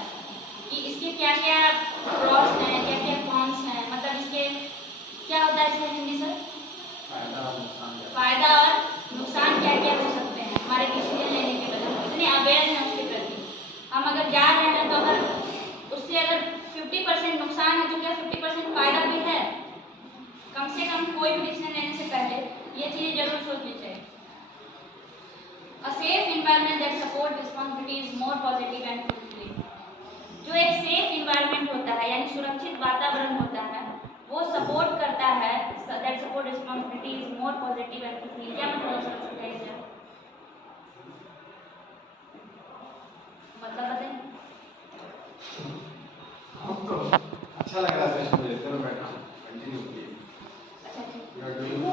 कि इसके क्या क्या प्रॉस हैं, क्या क्या कॉन्स हैं, मतलब इसके क्या होता है इसमें हिंदी सर, फायदा और नुकसान क्या क्या हो सकते हैं हमारे डिसीजन लेने के वजह से, कितने अवेयर हैं उसके प्रति। हम अगर जा रहे हैं तो अगर उससे अगर 50% नुकसान है तो क्या 50% फायदा भी है? कम से कम कोई भी डिसीजन लेने से पहले ये चीज़ें जरूर सोचनी चाहिए। A safe environment that support responsibility is more positive and fulfilling. जो एक सेफ इन्वायरमेंट होता है यानी सुरक्षित वातावरण होता है, वो सपोर्ट करता है, that support responsibility is more positive and fulfilling। क्या मतलब हो सकता है इसका? मतलब बताइए। अच्छा लग रहा है सेशन मुझे। चलो बैठो, कंटिन्यू कीजिए। अच्छा ठीक। यू आर डूइंग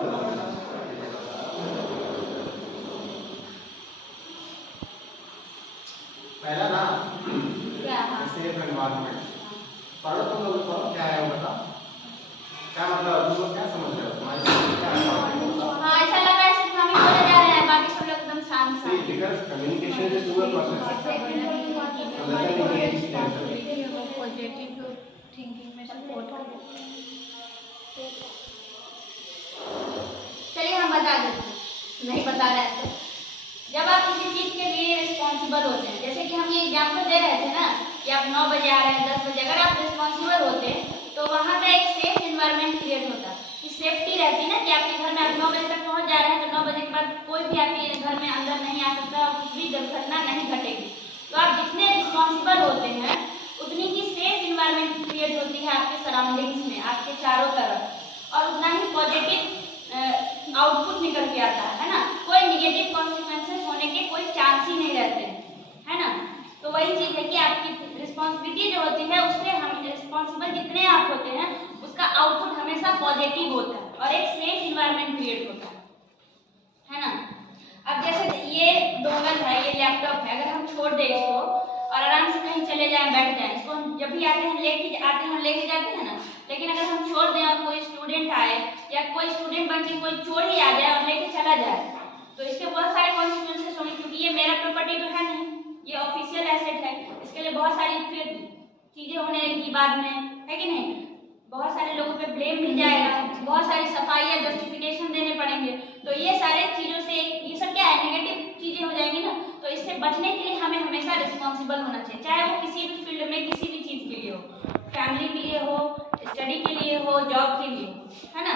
पहला ना क्या? हाँ सेफ एनवायरनमेंट पढ़ो, तुम लोग पढ़ो क्या है वो बताओ, क्या मतलब तुम लोग क्या समझ रहे हो, तुम्हारी क्या है? हाँ ऐसा लग रहा है सिर्फ हम ही बोले जा रहे हैं, बाकी सब लोग एकदम शांत See, शांत। because communication is a two-way process. Positive thinking में सपोर्ट करें। चलिए हम बता देते हैं, नहीं बता रहे हैं तो। जब आप किसी चीज़ के लिए रिस्पॉन्सिबल होते हैं, जैसे कि हम ये एग्जाम्पल दे रहे थे ना कि आप 9 बजे आ रहे हैं, 10 बजे, अगर आप रिस्पॉन्सिबल होते तो वहाँ का एक सेफ इन्वायरमेंट क्रिएट होता, कि सेफ्टी रहती ना कि आपके घर में आप 9 बजे तक पहुँच जा रहे हैं, तो 9 बजे के बाद कोई भी आपके घर में अंदर नहीं आ सकता और कुछ भी दुर्घटना नहीं घटेगी। तो आप जितने रिस्पॉन्सिबल होते हैं उतनी ही सेफ इन्वायरमेंट क्रिएट होती है आपके सराउंडिंग्स में, आपके चारों तरफ, और उतना ही पॉजिटिव आउटपुट निकल के आता है ना। कोई निगेटिव कॉन्सिक्वेंसेस होने के कोई चांस ही नहीं रहते हैं, है ना। तो वही चीज़ है कि आपकी रिस्पॉन्सिबिलिटी जो होती है उससे हम रिस्पॉन्सिबल जितने आप होते हैं उसका आउटपुट हमेशा पॉजिटिव होता है और एक सेफ इन्वायरमेंट क्रिएट होता है ना। अब जैसे ये डोंगल है, ये लैपटॉप है, अगर हम छोड़ दें इसको और आराम से कहीं चले जाएं, बैठ जाएं, इसको हम जब भी आते हैं लेके जाते हैं ना, लेकिन अगर हम छोड़ दें और कोई स्टूडेंट आए या कोई स्टूडेंट बन के कोई चोर ही आ जाए और लेके चला जाए, तो इसके बहुत सारे कॉन्सिक्वेंसेस होंगे, क्योंकि ये मेरा प्रॉपर्टी तो है नहीं, ये ऑफिशियल एसेट है, इसके लिए बहुत सारी फिर चीज़ें होने की बाद में, है कि नहीं, बहुत सारे लोगों पे ब्लेम भी जाएगा, बहुत सारी सफाई या जस्टिफिकेशन देने पड़ेंगे। तो ये सारे चीज़ों से ये सब क्या है, नेगेटिव चीज़ें हो जाएंगी ना। तो इससे बचने के लिए हमें हमेशा रिस्पॉन्सिबल होना चाहिए, चाहे वो किसी भी फील्ड में किसी भी चीज़ के लिए हो, फैमिली के लिए हो, स्टडी के लिए हो, जॉब के लिए हो, है ना।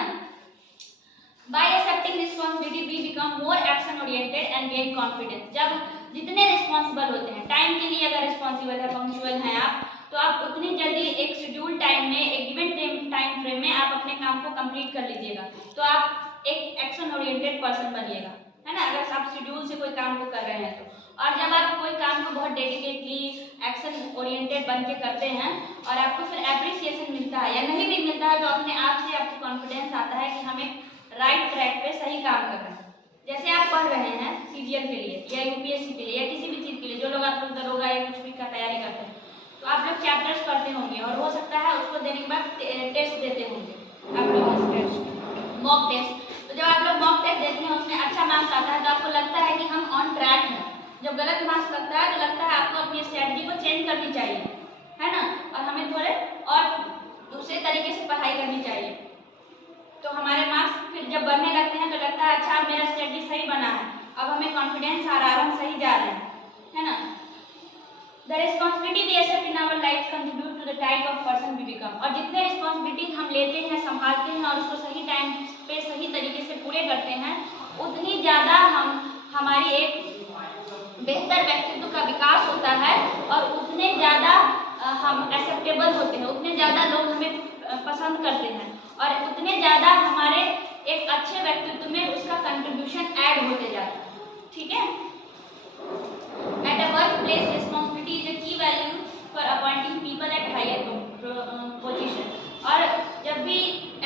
By accepting responsibility we become more action oriented and gain confidence। जब जितने रिस्पॉन्सिबल होते हैं, टाइम के लिए अगर रिस्पॉन्सिबल है, पंक्चुअल हैं आप, तो आप उतनी जल्दी एक शेड्यूल टाइम में, एक गिवन टाइम फ्रेम में आप अपने काम को कंप्लीट कर लीजिएगा, तो आप एक एक्शन ओरिएंटेड पर्सन बनिएगा, है ना, अगर आप शेड्यूल से कोई काम को कर रहे हैं तो। और जब आप कोई काम को बहुत डेडिकेटली एक्शन ओरिएंटेड बन के करते हैं और आपको फिर एप्रिसिएशन मिलता है या नहीं भी मिलता है, तो अपने आप से आपको कॉन्फिडेंस आता है कि हमें राइट ट्रैक पे सही काम कर रहे हैं। जैसे आप पढ़ रहे हैं सीजीएल के लिए या यूपीएससी के लिए या किसी भी चीज़ के लिए, जो लोग आप लोग दरोगा या कुछ भी का तैयारी करते हैं, तो आप लोग चैप्टर्स पढ़ते होंगे और हो सकता है उसको देने के बाद टेस्ट देते होंगे, आप लोग मॉक टेस्ट। तो जब आप लोग मॉक टेस्ट देते हैं उसमें अच्छा मार्क्स आता है तो आपको लगता है कि हम ऑन ट्रैक हैं। जब गलत मार्क्स लगता है तो लगता है आपको अपनी स्ट्रैटेजी को चेंज करनी चाहिए, है ना, और हमें थोड़े और दूसरे तरीके से पढ़ाई करनी चाहिए। तो हमारे मार्क्स फिर जब बढ़ने लगते हैं तो लगता है अच्छा अब मेरा स्ट्रेटजी सही बना है, अब हमें कॉन्फिडेंस आ रहा है, हम सही जा रहे हैं, है ना। The responsibility we accept in our life contribute to the type of person we become. और जितने रिस्पॉन्सिबिलिटी हम लेते हैं, संभालते हैं और उसको सही टाइम पे सही तरीके से पूरे करते हैं, उतनी ज़्यादा हमारी एक बेहतर व्यक्तित्व का विकास होता है और उतने ज़्यादा हम एक्सेप्टेबल होते हैं, उतने ज़्यादा लोग हमें पसंद करते हैं और उतने ज़्यादा हमारे एक अच्छे व्यक्तित्व में उसका कंट्रीब्यूशन ऐड होते जाता है, ठीक है। At a work place responsibility is a key value for appointing people at higher position. और जब भी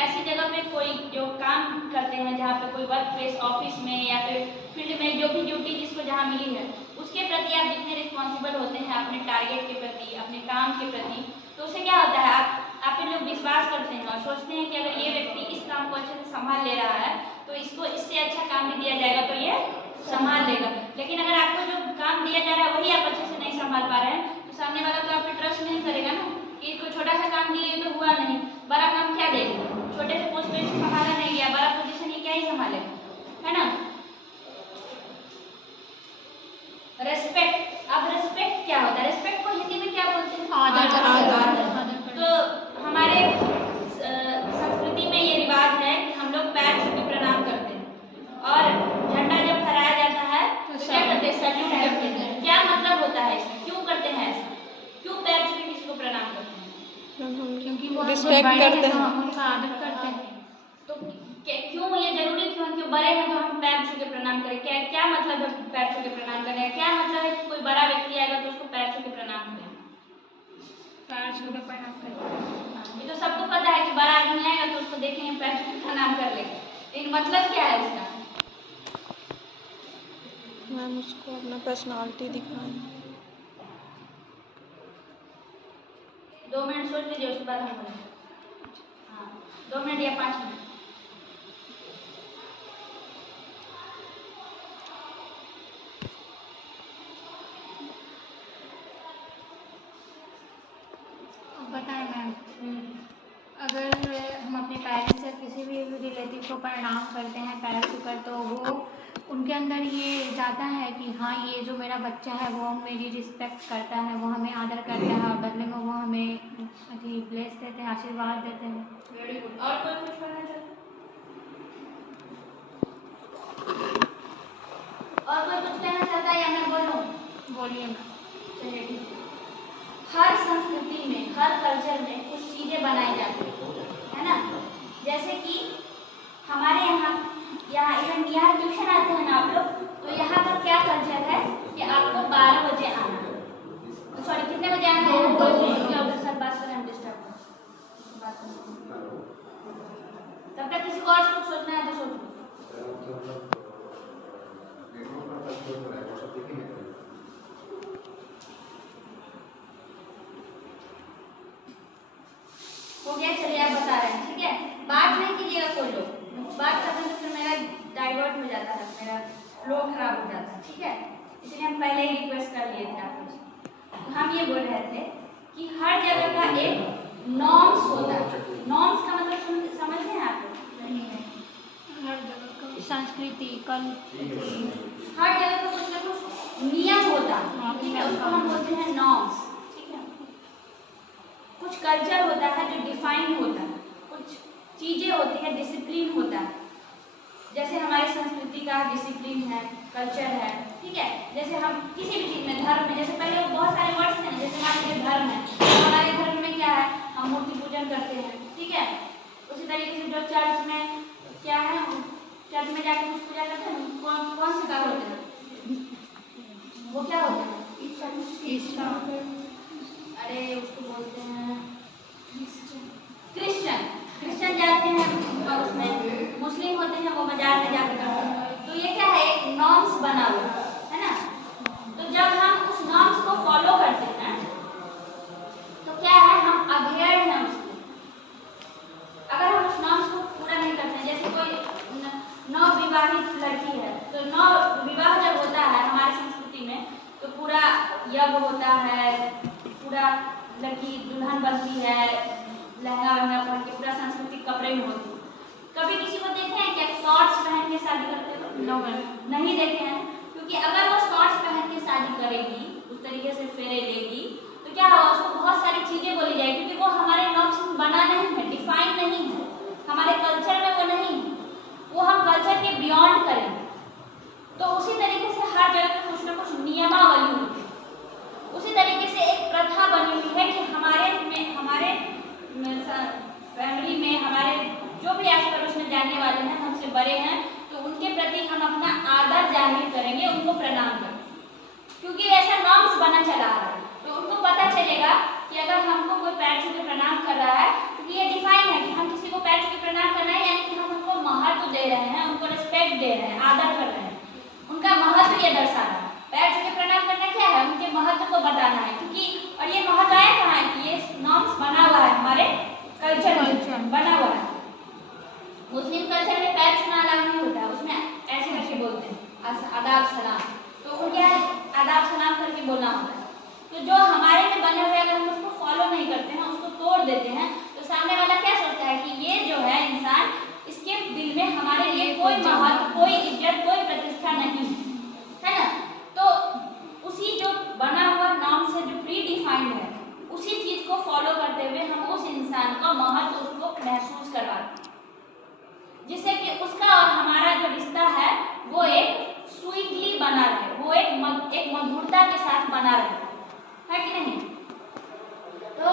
ऐसी जगह पे कोई जो काम करते हैं, जहाँ पे कोई वर्क प्लेस ऑफिस में या फिर फील्ड में जो भी ड्यूटी जिसको जहाँ मिली है, उसके प्रति आप जितने रिस्पॉन्सिबल होते हैं अपने टारगेट के प्रति, अपने काम के प्रति, तो उससे क्या होता है, आप लोग विश्वास करते हैं और सोचते हैं कि अगर ये व्यक्ति इस काम को अच्छे से संभाल ले रहा है तो इसको इससे अच्छा काम भी दिया जाएगा तो ये संभाल लेगा। लेकिन अगर आपको जो काम दिया जा रहा है वही आप अच्छे से नहीं संभाल पा रहे हैं, तो सामने वाला तो आप पे ट्रस्ट नहीं करेगा ना, कि कोई छोटा सा काम दिए तो हुआ नहीं, बड़ा काम क्या देगा, छोटे से पोस्ट पे संभाला नहीं गया, बड़ा पोजीशन ये क्या ही संभालेगा, है ना। रेस्पेक्ट। अब रेस्पेक्ट क्या होता है, रेस्पेक्ट को हिंदी में क्या बोलते हैं, आदर। तो हमारे संस्कृति में ये रिवाज है कि हम लोग पैर छू के प्रणाम करते हैं और झंडा जब फहराया जाता है तो क्या करते हैं, सैल्यूट करते हैं। क्या मतलब होता है इसका, क्यों करते हैं ऐसा, क्यों पैर छू के किसी को प्रणाम करते हैं, क्योंकि वो रिस्पेक्ट करते हैं, हम उनका आदर करते हैं। तो क्यों ये जरूरी क्यों, क्यों बड़े हैं तो हम पैर छू के प्रणाम करें, क्या मतलब है पैर छू के प्रणाम करें, क्या मतलब है कि कोई बड़ा व्यक्ति आएगा तो उसको पैर छू के प्रणाम करें, पैर छू के प्रणाम करते हैं। हाँ, ये तो सबको पता है कि बड़ा आदमी आएगा तो उसको देखेंगे पैर छू के प्रणाम कर लेंगे, लेकिन मतलब क्या है उसका? मैम उसको अपना पर्सनालिटी दिखाएं। 2 मिनट सोच लीजिए, उसके बाद हम बोलेंगे। हाँ, 2 मिनट या 5 मिनट। अब बताएं मैम, अगर हम अपने पेरेंट्स या किसी भी रिलेटिव को प्रणाम करते हैं पैर छूकर, तो वो उनके अंदर ये जाता है कि हाँ ये जो मेरा बच्चा है वो मेरी रिस्पेक्ट करता है, वो हमें आदर करता है और बदले में वो हमें अभी ब्लेस देते हैं, आशीर्वाद देते हैं। Very good. और कोई कुछ करना चाहता है? और कोई कुछ कहना चाहता है या मैं बोलूं? बोलिए मैम। चलिए ठीक है। हर संस्कृति में, हर कल्चर में कुछ चीजें बनाई जाती है ना? जैसे कि हमारे यहाँ इवन ट्यूशन आते हैं ना आप लोग, तो यहाँ का क्या कल्चर है कि आपको 12 बजे आना, सॉरी कितने बजे आना है? 2 बजे। उधर सर बात करें, हम डिस्टर्ब तब तक किसी को और कुछ सोचना है तो सोच लो। हो गया, चलिए आप बता रहे हैं, ठीक है? बात नहीं कीजिएगा कोई लोग, बात करते हैं तो फिर मेरा डाइवर्ट हो जाता है, मेरा फ्लो खराब हो जाता है, ठीक है? इसलिए हम पहले ही रिक्वेस्ट कर लिए थे आपको। तो हम ये बोल रहे थे कि हर जगह का एक नॉर्म्स होता है। नॉर्म्स का मतलब समझते हैं आप लोग? हर जगह का संस्कृति हर जगह का कुछ ना कुछ नियम होता है, ठीक है? उसको हम बोलते हैं नॉर्म्स, ठीक है? कुछ कल्चर होता है जो डिफाइंड होता है, कुछ चीजें होती हैं, डिसिप्लिन होता है। जैसे हमारी संस्कृति का डिसिप्लिन है, कल्चर है, ठीक है? जैसे हम किसी भी चीज में, धर्म में, जैसे पहले बहुत सारे वर्ड्स थे, जैसे हमारे धर्म है, तो हमारे धर्म में क्या है, हम मूर्ति पूजन करते हैं, ठीक है? उसी तरीके से जो चर्च में क्या है, चर्च में जाकर कुछ पूजा करते हैं, कौन से काम होते हैं, वो क्या होते हैं? अरे उसको बोलते हैं क्रिश्चियन जाते हैं और उसमें मुस्लिम होते हैं, वो बाजार में जाकर करते हैं। तो ये क्या है, एक नॉर्म्स बना हुआ है ना? तो जब हम उस नॉर्म्स को फॉलो करते हैं तो क्या है, हम अवेयर हैं उसके। अगर हम उस नॉर्म्स को पूरा नहीं करते हैं, जैसे कोई नवविवाहित लड़की है, तो नवविवाह जब होता है हमारी संस्कृति में, तो पूरा यज्ञ होता है, पूरा लड़की दुल्हन बनती है, लहंगा वहंगा पहन के, पूरा सांस्कृतिक कपड़े में होती है। कभी किसी को देखे हैं क्या शॉर्ट्स पहन के शादी करते हुए? नो नहीं देखे हैं, क्योंकि अगर वो शॉर्ट्स पहन के शादी करेगी, उस तरीके से फेरे लेगी, तो क्या होगा, उसको बहुत सारी चीजें बोली जाएगी, क्योंकि वो हमारे नॉर्म्स में बना नहीं है, डिफाइन नहीं है, हमारे कल्चर में वो नहीं है, वो हम कल्चर के बियॉन्ड करेंगे। तो उसी तरीके से हर जगह कुछ ना कुछ नियमावली होती है। उसी तरीके से एक प्रथा बनी हुई है कि हमारे फैमिली में, हमारे जो भी आस पड़ोस में जानने वाले हैं, हमसे बड़े हैं, तो उनके प्रति हम अपना आदर जाहिर करेंगे, उनको प्रणाम करेंगे, क्योंकि ऐसा नॉर्म्स बना चला आ रहा है। तो उनको पता चलेगा कि अगर हमको कोई पैर छू के प्रणाम कर रहा है, क्योंकि ये डिफाइन है कि हम किसी को पैर छू के प्रणाम करना है, यानी कि हम उनको महत्व दे रहे हैं, उनको रिस्पेक्ट दे रहे हैं, आदर कर रहे हैं, उनका महत्व ये दर्शा रहा है। पैर छू के प्रणाम करना क्या है, उनके महत्व को बताना है, क्योंकि और ये महत्व आया कहाँ है कि ये नॉर्म्स बना हुआ है, हमारे कल्चर में बना हुआ है। मुस्लिम कल्चर में पैर छूना अलाउ नहीं होता है, उसमें ऐसे करके बोलते हैं आदाब सलाम, तो वो क्या है, आदाब सलाम करके बोलना होता है। तो जो हमारे में बने हुए अगर हम उसको फॉलो नहीं करते हैं, उसको तोड़ देते हैं, तो सामने वाला क्या सोचता है कि ये जो है इंसान, इसके दिल में हमारे लिए कोई महत्व, कोई इज्जत, कोई प्रतिष्ठा नहीं है ना? तो उसी जो बना हुआ नाम से जो प्री डिफाइंड है, उसी चीज को फॉलो करते हुए हम उस इंसान का महत्व उसको महसूस करवाते हैं, जिससे कि उसका और हमारा जो रिश्ता है वो एक स्वीटली बना रहे, वो एक मधुरता के साथ बना रहे, है कि नहीं? तो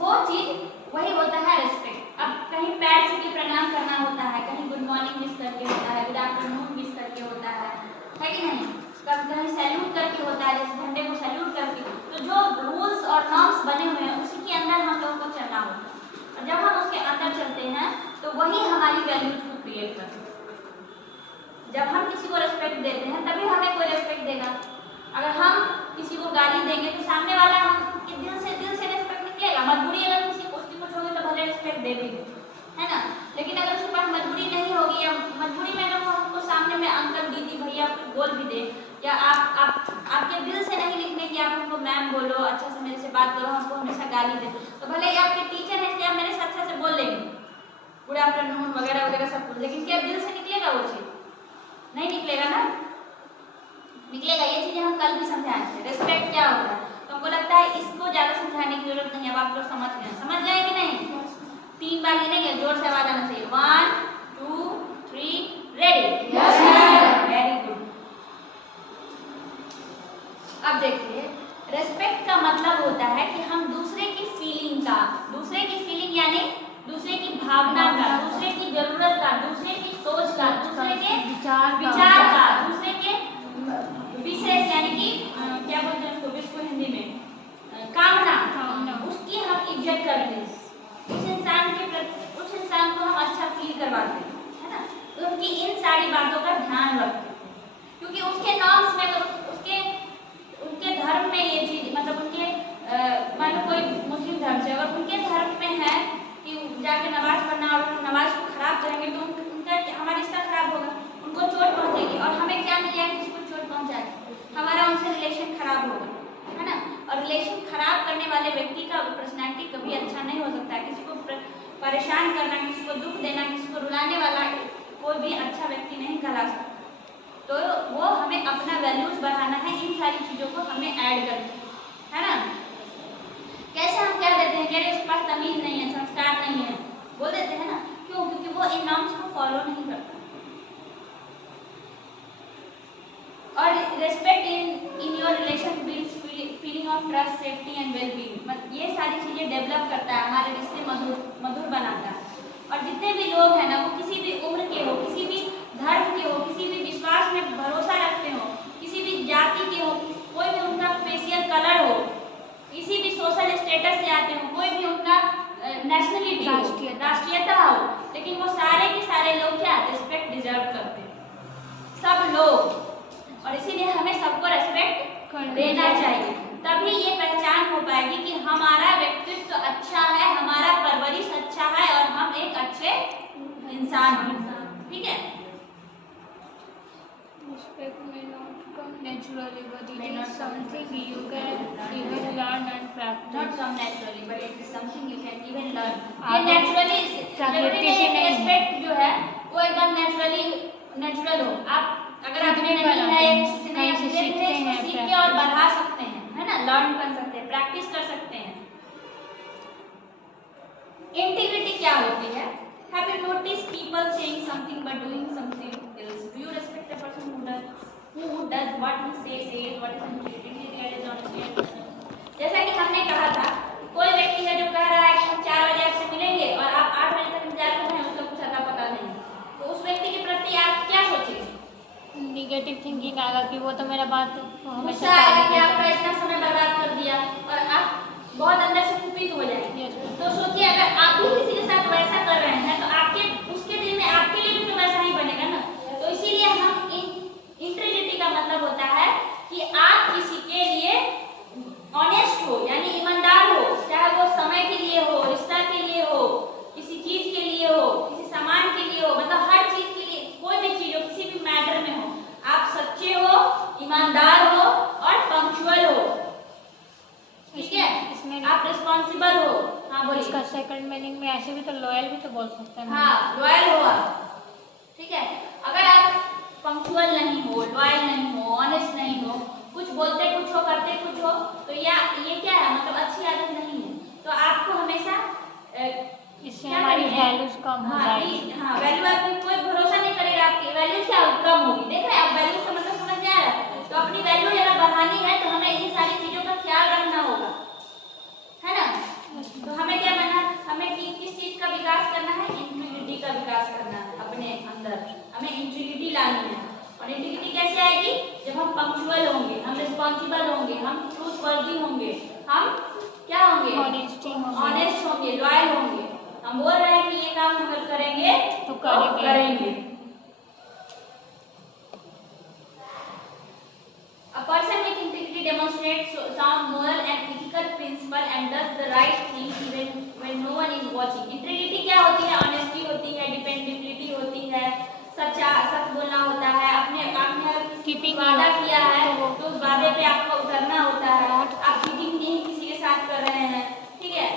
वो चीज वही होता है रिस्पेक्ट। अब कहीं पैर छू के प्रणाम करना होता है, कहीं गुड मॉर्निंग विश करके होता है, गुड आफ्टरनून विश करके होता है कि नहीं? कहीं सैल्यूट करके होता है, जैसे झंडे को सैल्यूट करके। तो जो रूल्स और नॉर्म्स बने हुए हैं उसी के अंदर हम लोगों को चलना होता है। और जब हम उसके अंदर चलते हैं तो वही हमारी वैल्यूज को क्रिएट करते हैं। जब हम किसी को रेस्पेक्ट देते हैं तभी हमें कोई रेस्पेक्ट देगा। अगर हम किसी को गाली देंगे तो सामने वाला हम के दिल से रेस्पेक्ट निकलेगा। मजबूरी अगर किसी उसकी कुछ होगी तो भले रेस्पेक्ट दे भी, है ना। लेकिन अगर उसके पास मजबूरी नहीं होगी या मजबूरी में अगर वो हमको सामने में अंकल दीदी भैया बोल भी दे, या आप आपके दिल से नहीं लिखने कि आप हमको मैम बोलो, अच्छा से मेरे से बात करो, हमको हमेशा गाली दे, तो भले ही आपके टीचर है इसलिए आप मेरे से अच्छा से बोल लेंगे, गुड आफ्टरनून वगैरह वगैरह सब कुछ, लेकिन क्या दिल से निकलेगा वो चीज़? नहीं निकलेगा ना, निकलेगा। ये चीज़ें हम कल भी समझाए थे, रेस्पेक्ट क्या होता है। तो हमको लगता है इसको ज़्यादा समझाने की जरूरत नहीं है, अब आप लोग समझ गए कि नहीं? 3 बार गिनेंगे, जोर से आवाज आना चाहिए। 1 2 3 रेडी। Very good. अब देखिए, रेस्पेक्ट का मतलब होता है कि हम दूसरे की फीलिंग यानी दूसरे की भावना का, दूसरे की जरूरत का, दूसरे की सोच का, दूसरे के विचार का, दूसरे के विशेष यानी कि क्या बोलते हैं उसको हिंदी में कामना, उसकी हम इज्जत करते हैं। उस इंसान को हम अच्छा फील करवाते हैं, है ना। तो उनकी इन सारी बातों का ध्यान रखते हैं, क्योंकि उसके नॉर्म्स में अगर उनके धर्म में ये चीज, मतलब उनके मान लो कोई मुस्लिम धर्म से अगर उनके धर्म में है कि जाके नमाज पढ़ना और नमाज को खराब करेंगे तो उनका हमारा रिश्ता खराब होगा, उनको चोट पहुंचेगी। और हमें क्या मिल जाएगा? किसी को चोट पहुंचाए, हमारा उनसे रिलेशन खराब होगा, है ना। और रिलेशन खराब करने वाले व्यक्ति का पर्सनैलिटी कभी अच्छा नहीं हो सकता। किसी को परेशान करना, किसी को दुख देना, किसी को रुलाने वाला कोई भी अच्छा व्यक्ति नहीं कहला सकता। तो वो हमें अपना वैल्यूज बढ़ाना है, इन सारी चीज़ों को हमें ऐड करना है ना। कैसे हम कह देते हैं कि अरे उसके पास तमीज नहीं है, संस्कार नहीं है, बोल देते हैं ना। क्यों? क्योंकि वो इन नॉर्म्स को फॉलो नहीं करता। और respect in your relation builds feeling of trust, safety and wellbeing. ये सारी चीज़ें डेवलप करता है, हमारे रिश्ते मधुर बनाता है। और जितने भी लोग हैं ना, वो किसी भी उम्र के हो, किसी भी धर्म के हो, किसी भी विश्वास में भरोसा रखते हो, किसी भी जाति के हो, कोई भी उनका फेशियल कलर हो, किसी भी सोशल स्टेटस से आते हो, कोई भी उनका नेशनलिटी हो, राष्ट्रीयता हो, लेकिन वो सारे के सारे लोग क्या रिस्पेक्ट डिजर्व करते हैं, सब लोग। और इसीलिए हमें सबको रेस्पेक्ट देना चाहिए, तभी ये पहचान हो पाएगी कि हमारा व्यक्तित्व अच्छा है, हमारा परवरिश अच्छा है और हम एक अच्छे इंसान हैं। ठीक है। Respect may not come naturally, but it is something you can even learn and practice. Not come naturally, but it is something you can even learn. ये आप नेचुरली प्रकृति से नहीं है। रेस्पेक्ट जो है वो एकदम नेचुरल हो। आप अगर आपने नहीं है किसी से नहीं, कहीं से सीखते हैं, सीख के और बढ़ा सकते हैं, है ना, लर्न कर सकते हैं, प्रैक्टिस कर सकते हैं। इंटीग्रिटी क्या होती है? Have you noticed people saying something but doing something else? Do you respect a person who does what he says? What is integrity? That is honesty. जैसा कि हमने कहा था, कोई व्यक्ति है जो कह रहा है कि हम 4 बजे आपसे मिलेंगे और आप 8 बजे तक इंतजार कर रहे हैं, उसका कुछ अता पता नहीं, तो उस व्यक्ति के प्रति आप क्या सोचेंगे? निगेटिव थिंकिंग आएगा कि वो तो मेरा बात गुस्सा आएगा कि आपका इतना समय बर्बाद कर दिया और आप बहुत अंदर से कुपित हो जाएंगे। तो सोचिए, अगर आप भी किसी के साथ वैसा कर रहे हैं तो आपके उसके दिल में आपके लिए भी तो वैसा ही बनेगा ना। तो इसीलिए हम इंटीग्रिटी का मतलब होता है कि आप किसी के लिए ऑनेस्ट हो, यानी ईमानदार हो, चाहे वो समय के लिए हो, रिश्ता के लिए हो, किसी चीज के लिए हो, किसी सामान के लिए हो, मतलब हर चीज के लिए, कोई भी चीज हो, किसी भी मैटर में हो, आप सच्चे हो, ईमानदार हो और पंक्चुअल हो। ठीक है, इसमें आप रिस्पॉन्सिबल हो। हाँ बोलिए। इसका सेकंड मीनिंग में ऐसे भी तो लॉयल भी तो बोल सकते हैं। हाँ, लॉयल हो आप। ठीक है, अगर आप पंक्चुअल नहीं हो, लॉयल नहीं हो, ऑनेस्ट नहीं हो, कुछ बोलते कुछ हो, करते कुछ हो, तो ये क्या है, मतलब अच्छी आदत नहीं है। तो आपको हमेशा इससे हमारी वैल्यूज कम हो जाएगी। हाँ, वैल्यू आपकी कोई भरोसा नहीं करेगा, आपकी वैल्यू क्या कम होगी। देख रहे हैं आप, वैल्यू का मतलब समझ में आ रहा है। तो अपनी वैल्यू अगर बढ़ानी है तो हमें इन सारी चीजों का ख्याल रखना होगा, है ना। तो हमें क्या करना, हमें किस चीज का विकास करना है? इंटीग्रिटी का विकास करना है अपने अंदर, हमें इंटीग्रिटी लानी है। और इंटीग्रिटी कैसे आएगी? जब हम पंक्चुअल होंगे, हम रिस्पॉन्सिबल होंगे, हम ट्रूथवर्दी होंगे, हम क्या होंगे? Honesty होंगे। ऑनेस्ट होंगे, लॉयल होंगे। हम बोल रहे हैं कि ये काम हम अगर करेंगे तो करेंगे। A person with integrity demonstrates sound moral and ethical principle and does the right thing even when no one is watching. Integrity क्या होती है? Honesty होती है, dependability होती है, सच बोलना होता है, आपने Keeping वादा your- किया है तो उस वादे पे आपको उतरना होता है। Not- आप चीटिंग नहीं किसी के साथ कर रहे हैं, ठीक है?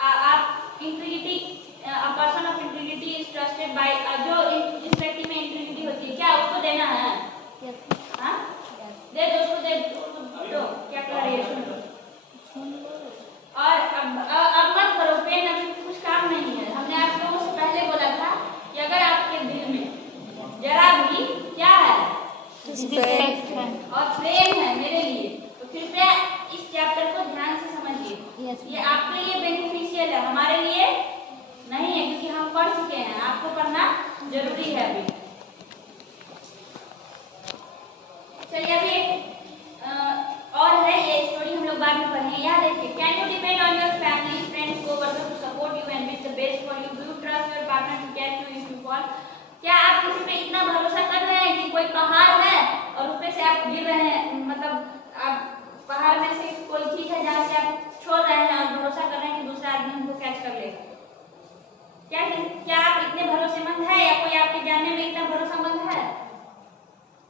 आप integrity, a person of integrity is trusted by, जो जिस व्यक्ति में इंटीग्रिटी होती है, क्या उसको देना है? हाँ, दे दो उसको, दे दो, क्या कर रही है सुन लो। और अब मत करो, पेन अभी कुछ काम नहीं है। हमने आप लोगों से पहले बोला था कि अगर आपके दिल में जरा भी क्या है, Respect है। और प्रेम है मेरे लिए, तो कृपया इस चैप्टर को ध्यान से समझिए। ये आपके लिए बेनिफिशियल है, हमारे लिए नहीं है, क्योंकि हम पढ़ चुके हैं। आपको पढ़ना जरूरी है अभी। चलिए अभी एक और है, ये स्टोरी हम लोग बाद में पढ़ेंगे। यहाँ देखिए, can you depend on your family friends coworkers to support you and wish the best for you? Do you trust your partner to catch you if you fall? क्या आप किसी पे इतना भरोसा कर रहे हैं कि कोई पहाड़ है और उसपे से आप गिर रहे हैं, मतलब आप पहाड़ में से कोई चीज है जहाँ से आप छोड़ रहे हैं और भरोसा कर रहे हैं कि दूसरा आदमी हमको कैच कर लेगा? क्या आप इतने भरोसेमंद है, या कोई आपके जानने में इतना भरोसेमंद है?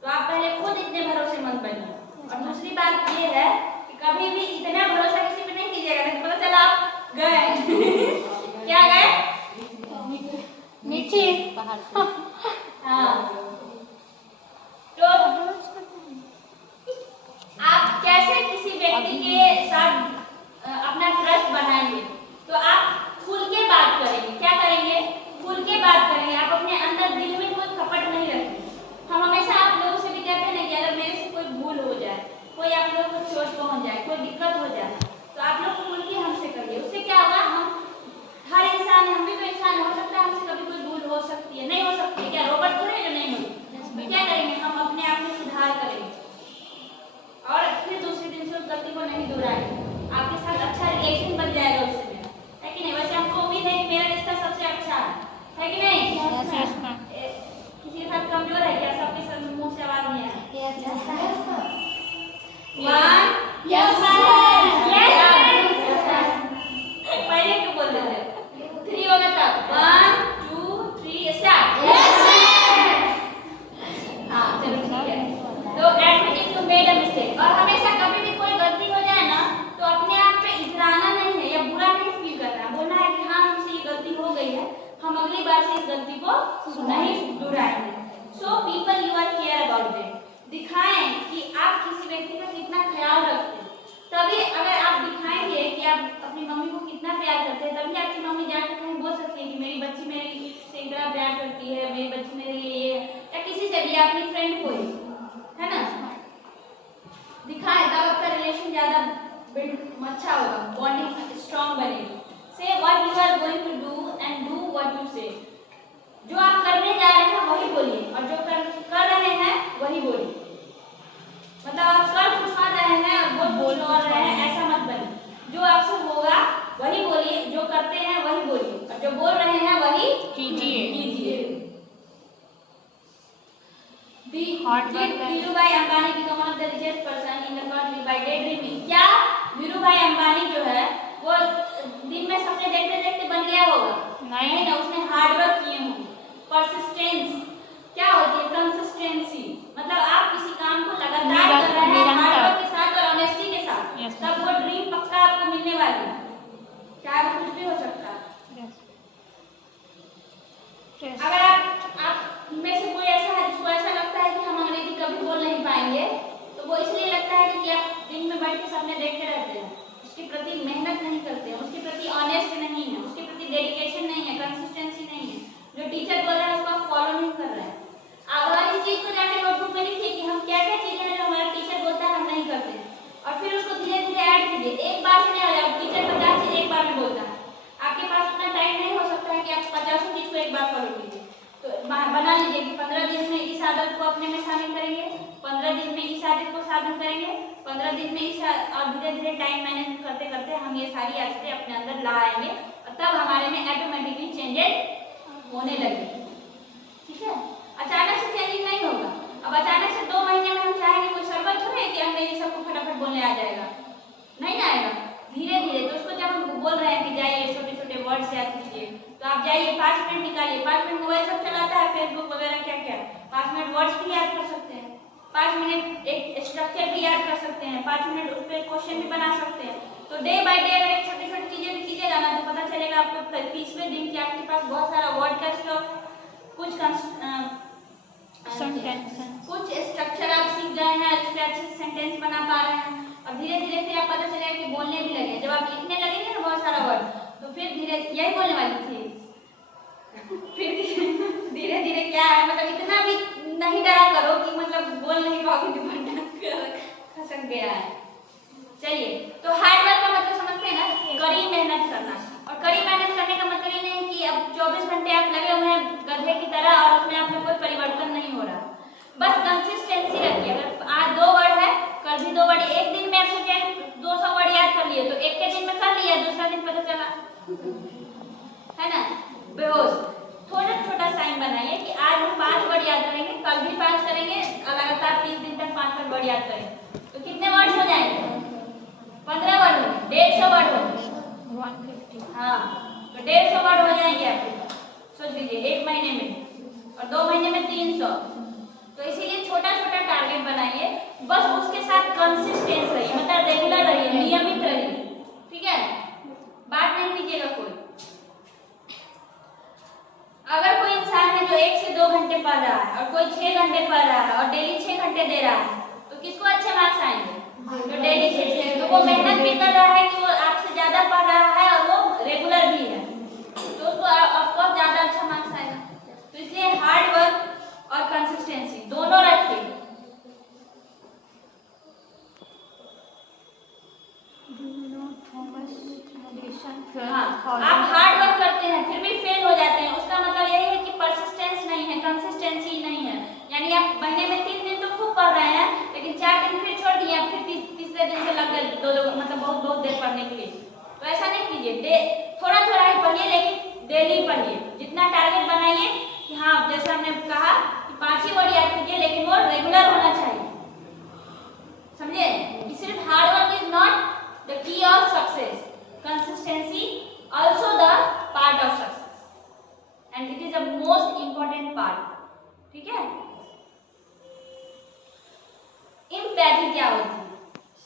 तो आप पहले खुद इतने भरोसेमंद बनिए। और दूसरी बात ये है कि कभी भी इतना भरोसा किसी पे नहीं कीजिएगा, नहीं तो पता चला आप गए क्या गए नीचे हाँ। तो आप कैसे किसी व्यक्ति के साथ अपना ट्रस्ट बढ़ाएंगे? तो आप खुल के बात करेंगे। क्या करेंगे? खुल के बात करेंगे। आप अपने अंदर दिल में कोई कपट नहीं रखेंगे। हम हमेशा आप लोगों से भी कहते हैं ना कि अगर मेरे से कोई भूल हो जाए, कोई आप लोगों को चोट पहुंच जाए, कोई दिक्कत हो जाए, तो आप लोग खुल के हमसे करिए। उससे क्या होगा, हम हर इंसान, हम भी तो इंसान, हो सकता है हमसे कभी कोई भूल हो सकती है, नहीं हो सकती है, क्या रोबोट थोड़े जो नहीं होगी। क्या करेंगे? हम अपने आप में सुधार करेंगे और फिर दूसरे दिन से उस गलती को नहीं दोहराएंगे। आपके साथ अच्छा रिलेशन बन जाएगा उससे मेरा, है कि नहीं? वैसे हमको उम्मीद है कि मेरा रिश्ता सबसे अच्छा है कि नहीं? किसी के साथ कमजोर है क्या? सबके साथ मुंह से आवाज नहीं है। पहले क्यों बोल रहे थे? 3 होगा तब 1 2 3 स्टार्ट। हाँ चलो ठीक है। तो admit if you made a mistake. और हमेशा कभी भी कोई गलती हो जाए ना, तो अपने आप पे इतराना नहीं है या बुरा नहीं फील करना है। बोलना है कि हाँ हमसे ये गलती हो गई है, हम अगली बार से इस गलती को नहीं दोहराएंगे। So people you are care about them. दिखाएं कि आप किसी व्यक्ति का कितना ख्याल रखते हैं। तभी अगर आप दिखाएंगे कि आप अपनी मम्मी को कितना प्यार करते हैं, तभी आपकी मम्मी जाकर कहीं बोल सकती है कि मेरी बच्ची मेरे से इतना प्यार करती है, मेरी बच्ची मेरे लिए ये, या किसी से भी, अपनी फ्रेंड को ही, है ना? दिखाएं, तब आपका रिलेशन ज्यादा अच्छा होगा, बॉन्डिंग स्ट्रांग बनेगी। Say what you are going to do and do what you say. जो आप करने जा रहे हैं वही बोलिए, और जो कर रहे हैं वही बोलिए। मतलब आप कर कुछ रहे हैं और बोल रहे हैं, ऐसा मत बनिए। जो आपसे होगा वही बोलिए, जो करते हैं वही बोलिए, और जो बोल रहे हैं वही कीजिए। Dhirubhai Ambani become one of the richest person in the country by daydreaming। क्या धीरूभाई अंबानी जो है वो दिन में सपने देखते देखते बन गया होगा? नहीं ना, उसने हार्ड वर्क किए होंगे। परसिस्टेंस क्या होती है? कंसिस्टेंसी, मतलब आप किसी काम को लगातार कर रहे हैं हार्ड वर्क के साथ और ऑनेस्टी के साथ, तब वो ड्रीम पक्का आपको मिलने वाली है, चाहे वो कुछ भी हो सकता है। अगर आप में से कोई ऐसा है जिसको ऐसा लगता है कि हम अंग्रेजी कभी बोल नहीं पाएंगे, तो वो इसलिए लगता है कि आप दिन में बैठ के सपने देखते रहते हैं, उसके प्रति मेहनत नहीं करते हैं, उसके प्रति ऑनेस्ट नहीं है, उसके प्रति डेडिकेशन नहीं है, कंसिस्टेंसी नहीं है। जो टीचर बोल रहा है उसको आप फॉलो नहीं कर रहे हैं। आप इस चीज को जाके नोटबुक में लिखिए कि हम क्या क्या चीजें हैं जो हमारा टीचर बोलता है हम नहीं करते हैं, और फिर उसको धीरे धीरे ऐड कीजिए। एक बार से नहीं हो जाएगा, टीचर 50 चीज एक बार में बोलता है, आपके पास उतना टाइम नहीं हो सकता है कि आप 50 चीज को एक बार फॉलो कीजिए। तो बना लीजिए कि 15 दिन में इस आदत को अपने में शामिल करेंगे, 15 दिन में इस आदत को संपादन करेंगे 15 दिन में इस और धीरे धीरे टाइम मैनेज करते करते हम ये सारी आदतें अपने अंदर ला आएंगे और तब हमारे में ऑटोमेटिकली चेंजेस होने लगेंगे। ठीक है, अचानक से चेंजिंग नहीं होगा। अब अचानक से 2 महीने में हम चाहेंगे कोई शर्बत थोड़े है कि अंग्रेजी सबको फटाफट बोलने आ जाएगा, नहीं आएगा। धीरे धीरे तो उसको जब हम बोल रहे हैं कि जाइए छोटे छोटे वर्ड्स याद कीजिए, तो आप जाइए 5 मिनट निकालिए। 5 मिनट मोबाइल सब चलाता है, फेसबुक वगैरह क्या क्या, 5 मिनट वर्ड्स भी याद कर सकते हैं, 5 मिनट एक स्ट्रक्चर भी याद कर सकते हैं, 5 मिनट उस पर क्वेश्चन भी बना सकते हैं। तो डे बाय डे अगर एक छोटी छोटी चीजें भी कीजिएगा ना, तो पता चलेगा आपको 30वें दिन कि आपके पास बहुत सारा वर्ड का स्टॉक, कुछ कुछ स्ट्रक्चर आप सीख गए हैं, अच्छे अच्छे सेंटेंस बना पा रहे हैं। और धीरे धीरे फिर आप पता चलेगा कि बोलने भी लगे। जब आप लिखने लगेंगे ना बहुत सारा वर्ड, तो फिर धीरे, यही बोलने वाली थी फिर धीरे धीरे क्या है, मतलब इतना भी नहीं डरा करो कि मतलब बोल नहीं पाओगे, खसक गया है। चलिए, तो हार्ड वर्क का मतलब समझते हैं ना, कड़ी मेहनत करना। और कड़ी मेहनत करने का मतलब ये नहीं कि अब 24 घंटे आप लगे हुए हैं गधे की तरह और उसमें आप में कोई परिवर्तन नहीं हो रहा। बस कंसिस्टेंसी रखिए। अगर आज 2 वर्ड है, कल भी 2 वर्ड, एक दिन में आप सोचे 200 वर्ड याद कर लिए, तो एक के दिन में कर लिया, दूसरा दिन पता चला, है ना, बेहोश। थोड़ा छोटा साइन बनाइए कि आज हम 5 वर्ड याद करेंगे, कल भी 5 करेंगे, लगातार 30 दिन तक 5 वर्ड याद करेंगे, तो कितने वर्ड हो जाएंगे? 15 वर्ड हो गए, 150 वर्ड हो गए, 150। हाँ, तो 150 वर्ड हो जाएंगे आपके पास। सोच लीजिए 1 महीने में, और 2 महीने में 300। तो इसीलिए छोटा छोटा टारगेट बनाइए, बस उसके साथ कंसिस्टेंस रहिए, मतलब रेगुलर रहिए, नियमित रहिए। ठीक है, बात नहीं कीजिएगा कोई। अगर कोई इंसान है जो 1 से 2 घंटे पढ़ रहा है और कोई 6 घंटे पढ़ रहा है और डेली 6 घंटे दे रहा है, तो किसको अच्छे मार्क्स आएंगे? तो डेली 6, तो वो मेहनत भी कर रहा है कि वो आपसे ज्यादा पढ़ रहा है और वो रेगुलर भी है, तो उसको ऑफकोर्स ज्यादा अच्छा मार्क्स आएगा। तो इसलिए हार्ड वर्क और कंसिस्टेंसी दोनों रखिए। हाँ, आप हार्ड वर्क करते हैं फिर भी फेल हो जाते हैं, उसका मतलब यही है कि परसिस्टेंस नहीं है, कंसिस्टेंसी नहीं है। यानी आप महीने में 3 दिन तो खूब पढ़ रहे हैं, लेकिन 4 दिन फिर छोड़ दिए, फिर तीसरे दिन से लग गए 2 मतलब बहुत देर पढ़ने के लिए। तो ऐसा नहीं कीजिए, थोड़ा थोड़ा ही पढ़िए, लेकिन डेली पढ़िए। जितना टारगेट बनाइए कि हाँ, जैसे हमने कहा कि 5 ही वर्ड याद कीजिए, लेकिन वो रेगुलर होना चाहिए। समझे कि सिर्फ hard work is not the key of success, consistency also the part of success and it is the most important part। ठीक है, empathy क्या होती है?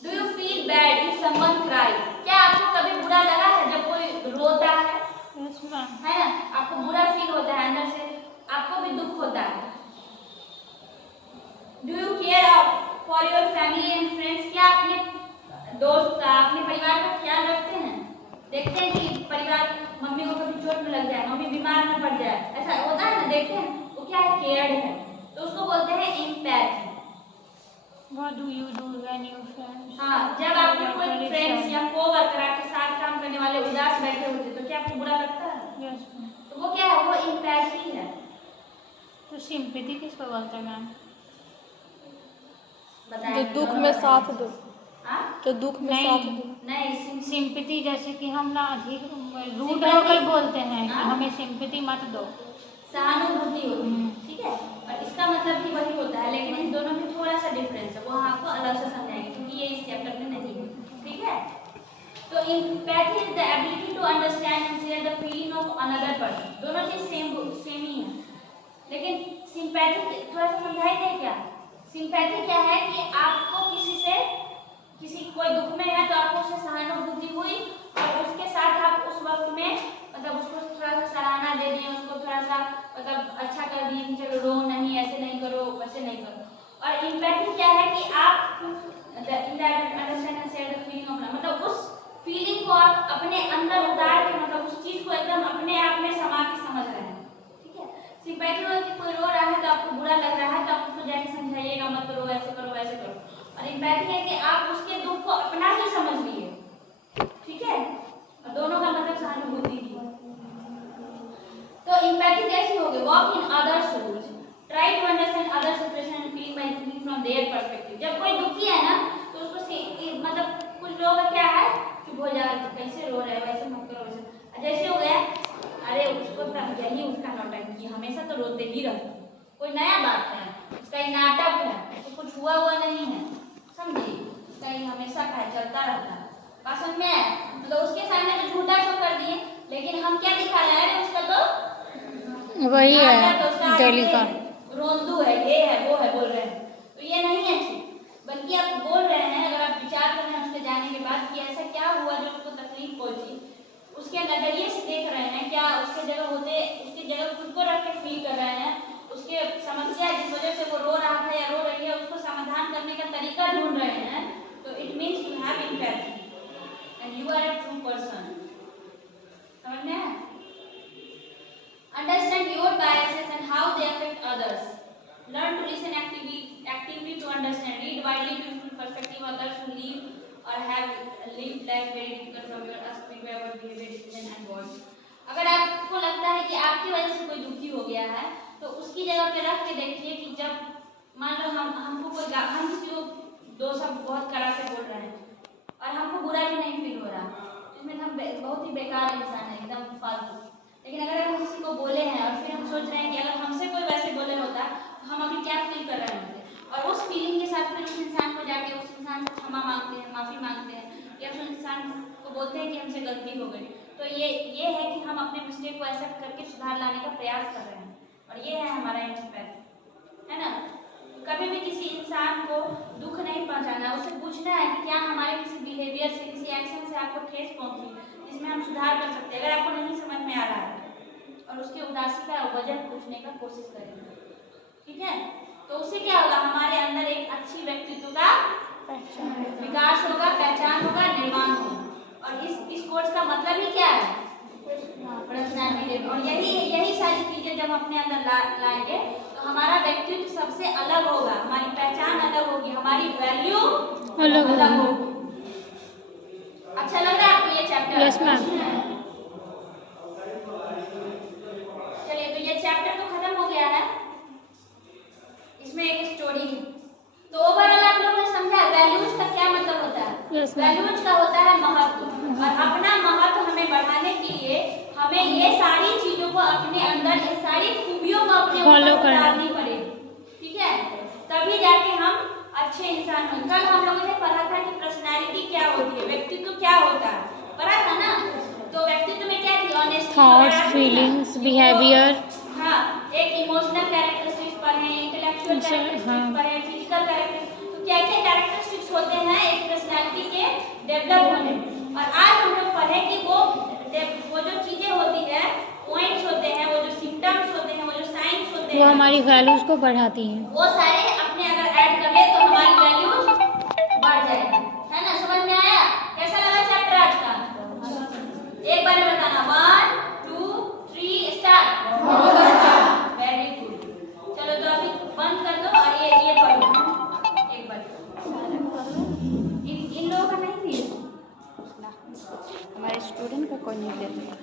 Do you feel bad if someone cry? क्या आपको कभी बुरा लगा है जब कोई रोता है? Yes, ma'am। है ना, आपको बुरा फील होता है, अंदर से आपको भी दुख होता है। Do you care for your family and friends? क्या अपने दोस्त का, अपने परिवार का ख्याल रखते हैं? देखते हैं कि परिवार, मम्मी को कभी चोट न लग जाए, मम्मी बीमार न पड़ जाए, ऐसा होता है ना, देखते हैं, वो क्या है, केयर्ड है, तो उसको बोलते हैं empathy. What do you do when you feel? हाँ, जब आपके कोई फ्रेंड्स या कोवर्कर आपके साथ काम करने वाले उदास बैठे होते तो क्या आपको बुरा लगता है? Yes, ma'am। तो वो क्या है, वो एम्पैथी है। तो सिंपैथी किसको बोलते हैं मैम? जो दुख में साथ दो, जो दुख में नहीं, साथ दो। नहीं, सिंपैथी जैसे कि हम ना अधिक रूड होकर बोलते हैं कि हमें सिंपैथी मत दो, सहानुभूति होती है। ठीक है, और इसका मतलब भी वही होता है, लेकिन इन दोनों में थोड़ा सा डिफरेंस है, वो हम आपको अलग से समझाएंगे क्योंकि ये इस चैप्टर में नहीं है। ठीक है, तो empathy is the ability to understand and share the feeling of another person. दोनों चीज सेम ही है, लेकिन सिंपैथी थोड़ा सा समझाई दे क्या? सिंपैथी क्या है कि आपको किसी कोई दुख में है तो आपको उससे सहानुभूति हुई और उसके साथ आप उस वक्त में मतलब उसको थोड़ा सा सराहना दे दिए, उसको थोड़ा सा मतलब अच्छा कर दिए कि चलो रो नहीं, ऐसे नहीं करो, वैसे नहीं करो। और एम्पैथी क्या है कि आप understand and share the feeling of, मतलब उस फीलिंग को आप अपने अंदर उतार के, मतलब उस चीज को एकदम अपने आप में समा के समझ रहे हैं। ठीक है, सिंपैथी में कि कोई रो रहा है तो आपको बुरा लग रहा है तो आप उसको जाके समझाइएगा, मत रो, ऐसे करो, वैसे करो। और एम्पैथी है कि आप उसके दुख को अपना ही समझ लिए। ठीक है, और दोनों का मतलब सहानुभूति भी। तो एम्पैथी कैसे होगी? Walk in others shoes, try to understand other situation and feel by thinking from their perspective. जब कोई दुखी है ना हमेशा का है, चलता रहता है। बात समझ में आया? मतलब उसके सामने तो झूठा सब कर दिए, लेकिन हम क्या दिखा रहे हैं? उसका तो वही नाटक है, उसका है डेली का। रोंदू है, ये है, वो है, बोल रहे हैं। तो ये नहीं है ठीक, बल्कि आप बोल रहे हैं, अगर आप विचार कर रहे हैं उसके जाने के बाद कि ऐसा क्या हुआ जो उसको तकलीफ पहुंची, उसके नजरिए से देख रहे हैं, क्या उसके जगह होते, उसकी जगह खुद को रख के फील कर रहे हैं, उसके समस्या जिस वजह से वो रो रहा था या रो रही है, उसको समाधान करने का तरीका ढूंढ रहे हैं, तो it means you have empathy and you are a true person. समझ में आया? Understand your biases and how they affect others. Learn to listen actively to understand. Read widely to improve perspective. Others who live or have lived life very different from your aspect about behavior, decision and words. अगर आपको लगता है कि आपकी वजह से कोई दुखी हो गया है, तो उसकी जगह पे रख के देखिए कि जब मान लो हमको कोई हम किसी को दो शब्द बहुत कड़ा से बोल रहे हैं और हमको बुरा भी नहीं फील हो रहा, इसमें हम बहुत ही बेकार इंसान है, एकदम फालतू। लेकिन अगर हम किसी को बोले हैं और फिर हम सोच रहे हैं कि अगर हमसे कोई वैसे बोले होता तो हम अभी क्या फील कर रहे होते, और उस फीलिंग के साथ फिर उस इंसान को जाके उस इंसान से क्षमा मांगते हैं, माफ़ी मांगते हैं, या उस इंसान को बोलते हैं कि हमसे गलती हो गई, तो ये है कि हम अपने मिस्टेक को एक्सेप्ट करके सुधार लाने का प्रयास कर रहे हैं, और ये है हमारा एम्पैथी, है ना? कभी भी किसी इंसान को दुख नहीं पहुंचाना, उसे पूछना है कि क्या हमारे किसी बिहेवियर से, किसी एक्शन से आपको ठेस पहुंची जिसमें हम सुधार कर सकते हैं। अगर आपको नहीं समझ में आ रहा है, और उसकी उदासी का वजह पूछने का कोशिश करेंगे, ठीक है? तो उससे क्या होगा? हमारे अंदर एक अच्छी व्यक्तित्व का विकास होगा, पहचान होगा, निर्माण होगा। और इस कोर्स का मतलब ही क्या है? पर्सनैलिटी। और यही सारी चीजें जब अपने अंदर लाएंगे तो हमारा व्यक्तित्व सबसे अलग होगा, हमारी पहचान अलग होगी, हमारी वैल्यू अलग होगी। अच्छा लग रहा है आपको ये चैप्टर? Yes ma'am. चलिए, तो ये चैप्टर तो खत्म हो गया है, इसमें एक स्टोरी है। तो ओवरऑल आप लोगों ने समझा वैल्यूज का क्या मतलब होता है? Yes ma'am. वैल्यूज का होता है महत्व, और अपना महत्व हमें बढ़ाने के लिए हमें ये सारी चीजों को अपने अंदर, ये सारी खूबियों को अपने फॉलो ऊपर करना उतारनी पड़ेगी, ठीक है? तभी जाके हम अच्छे इंसान होंगे। कल हम लोगों ने पढ़ा था कि पर्सनैलिटी क्या होती है, व्यक्तित्व क्या होता है, पढ़ा था ना? तो व्यक्तित्व में क्या थी? Honesty, thoughts, feelings, behaviour. हाँ, एक इमोशनल कैरेक्टरिस्टिक्स पढ़े, इंटेलेक्चुअल कैरेक्टरिस्टिक्स पढ़े, फिजिकल कैरेक्टरिस्टिक्स, तो क्या क्या कैरेक्टरिस्टिक्स होते हैं एक पर्सनैलिटी के डेवलप होने में। और आज हम लोग पढ़े कि वो जो चीजें होती है, पॉइंट्स होते हैं, वो जो सिम्टम्स होते हैं, वो जो साइंस होते हैं, वो हमारी वैल्यूज को बढ़ाती हैं। वो सारे अपने अगर ऐड कर ले तो हमारी वैल्यूज बढ़ जाएगी, है ना? समझ में आया? कैसा लगा चैप्टर आज का? एक बार में बताना, 1 2 3 स्टार्ट। Very good. चलो, तो अभी बंद कर दो और ये पढ़ो एक बार। इन लोगों का नहीं दिए, हमारे स्टूडेंट का कोई नहीं देता।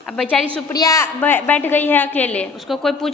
अब बेचारी सुप्रिया बैठ गई है अकेले, उसको कोई पूछ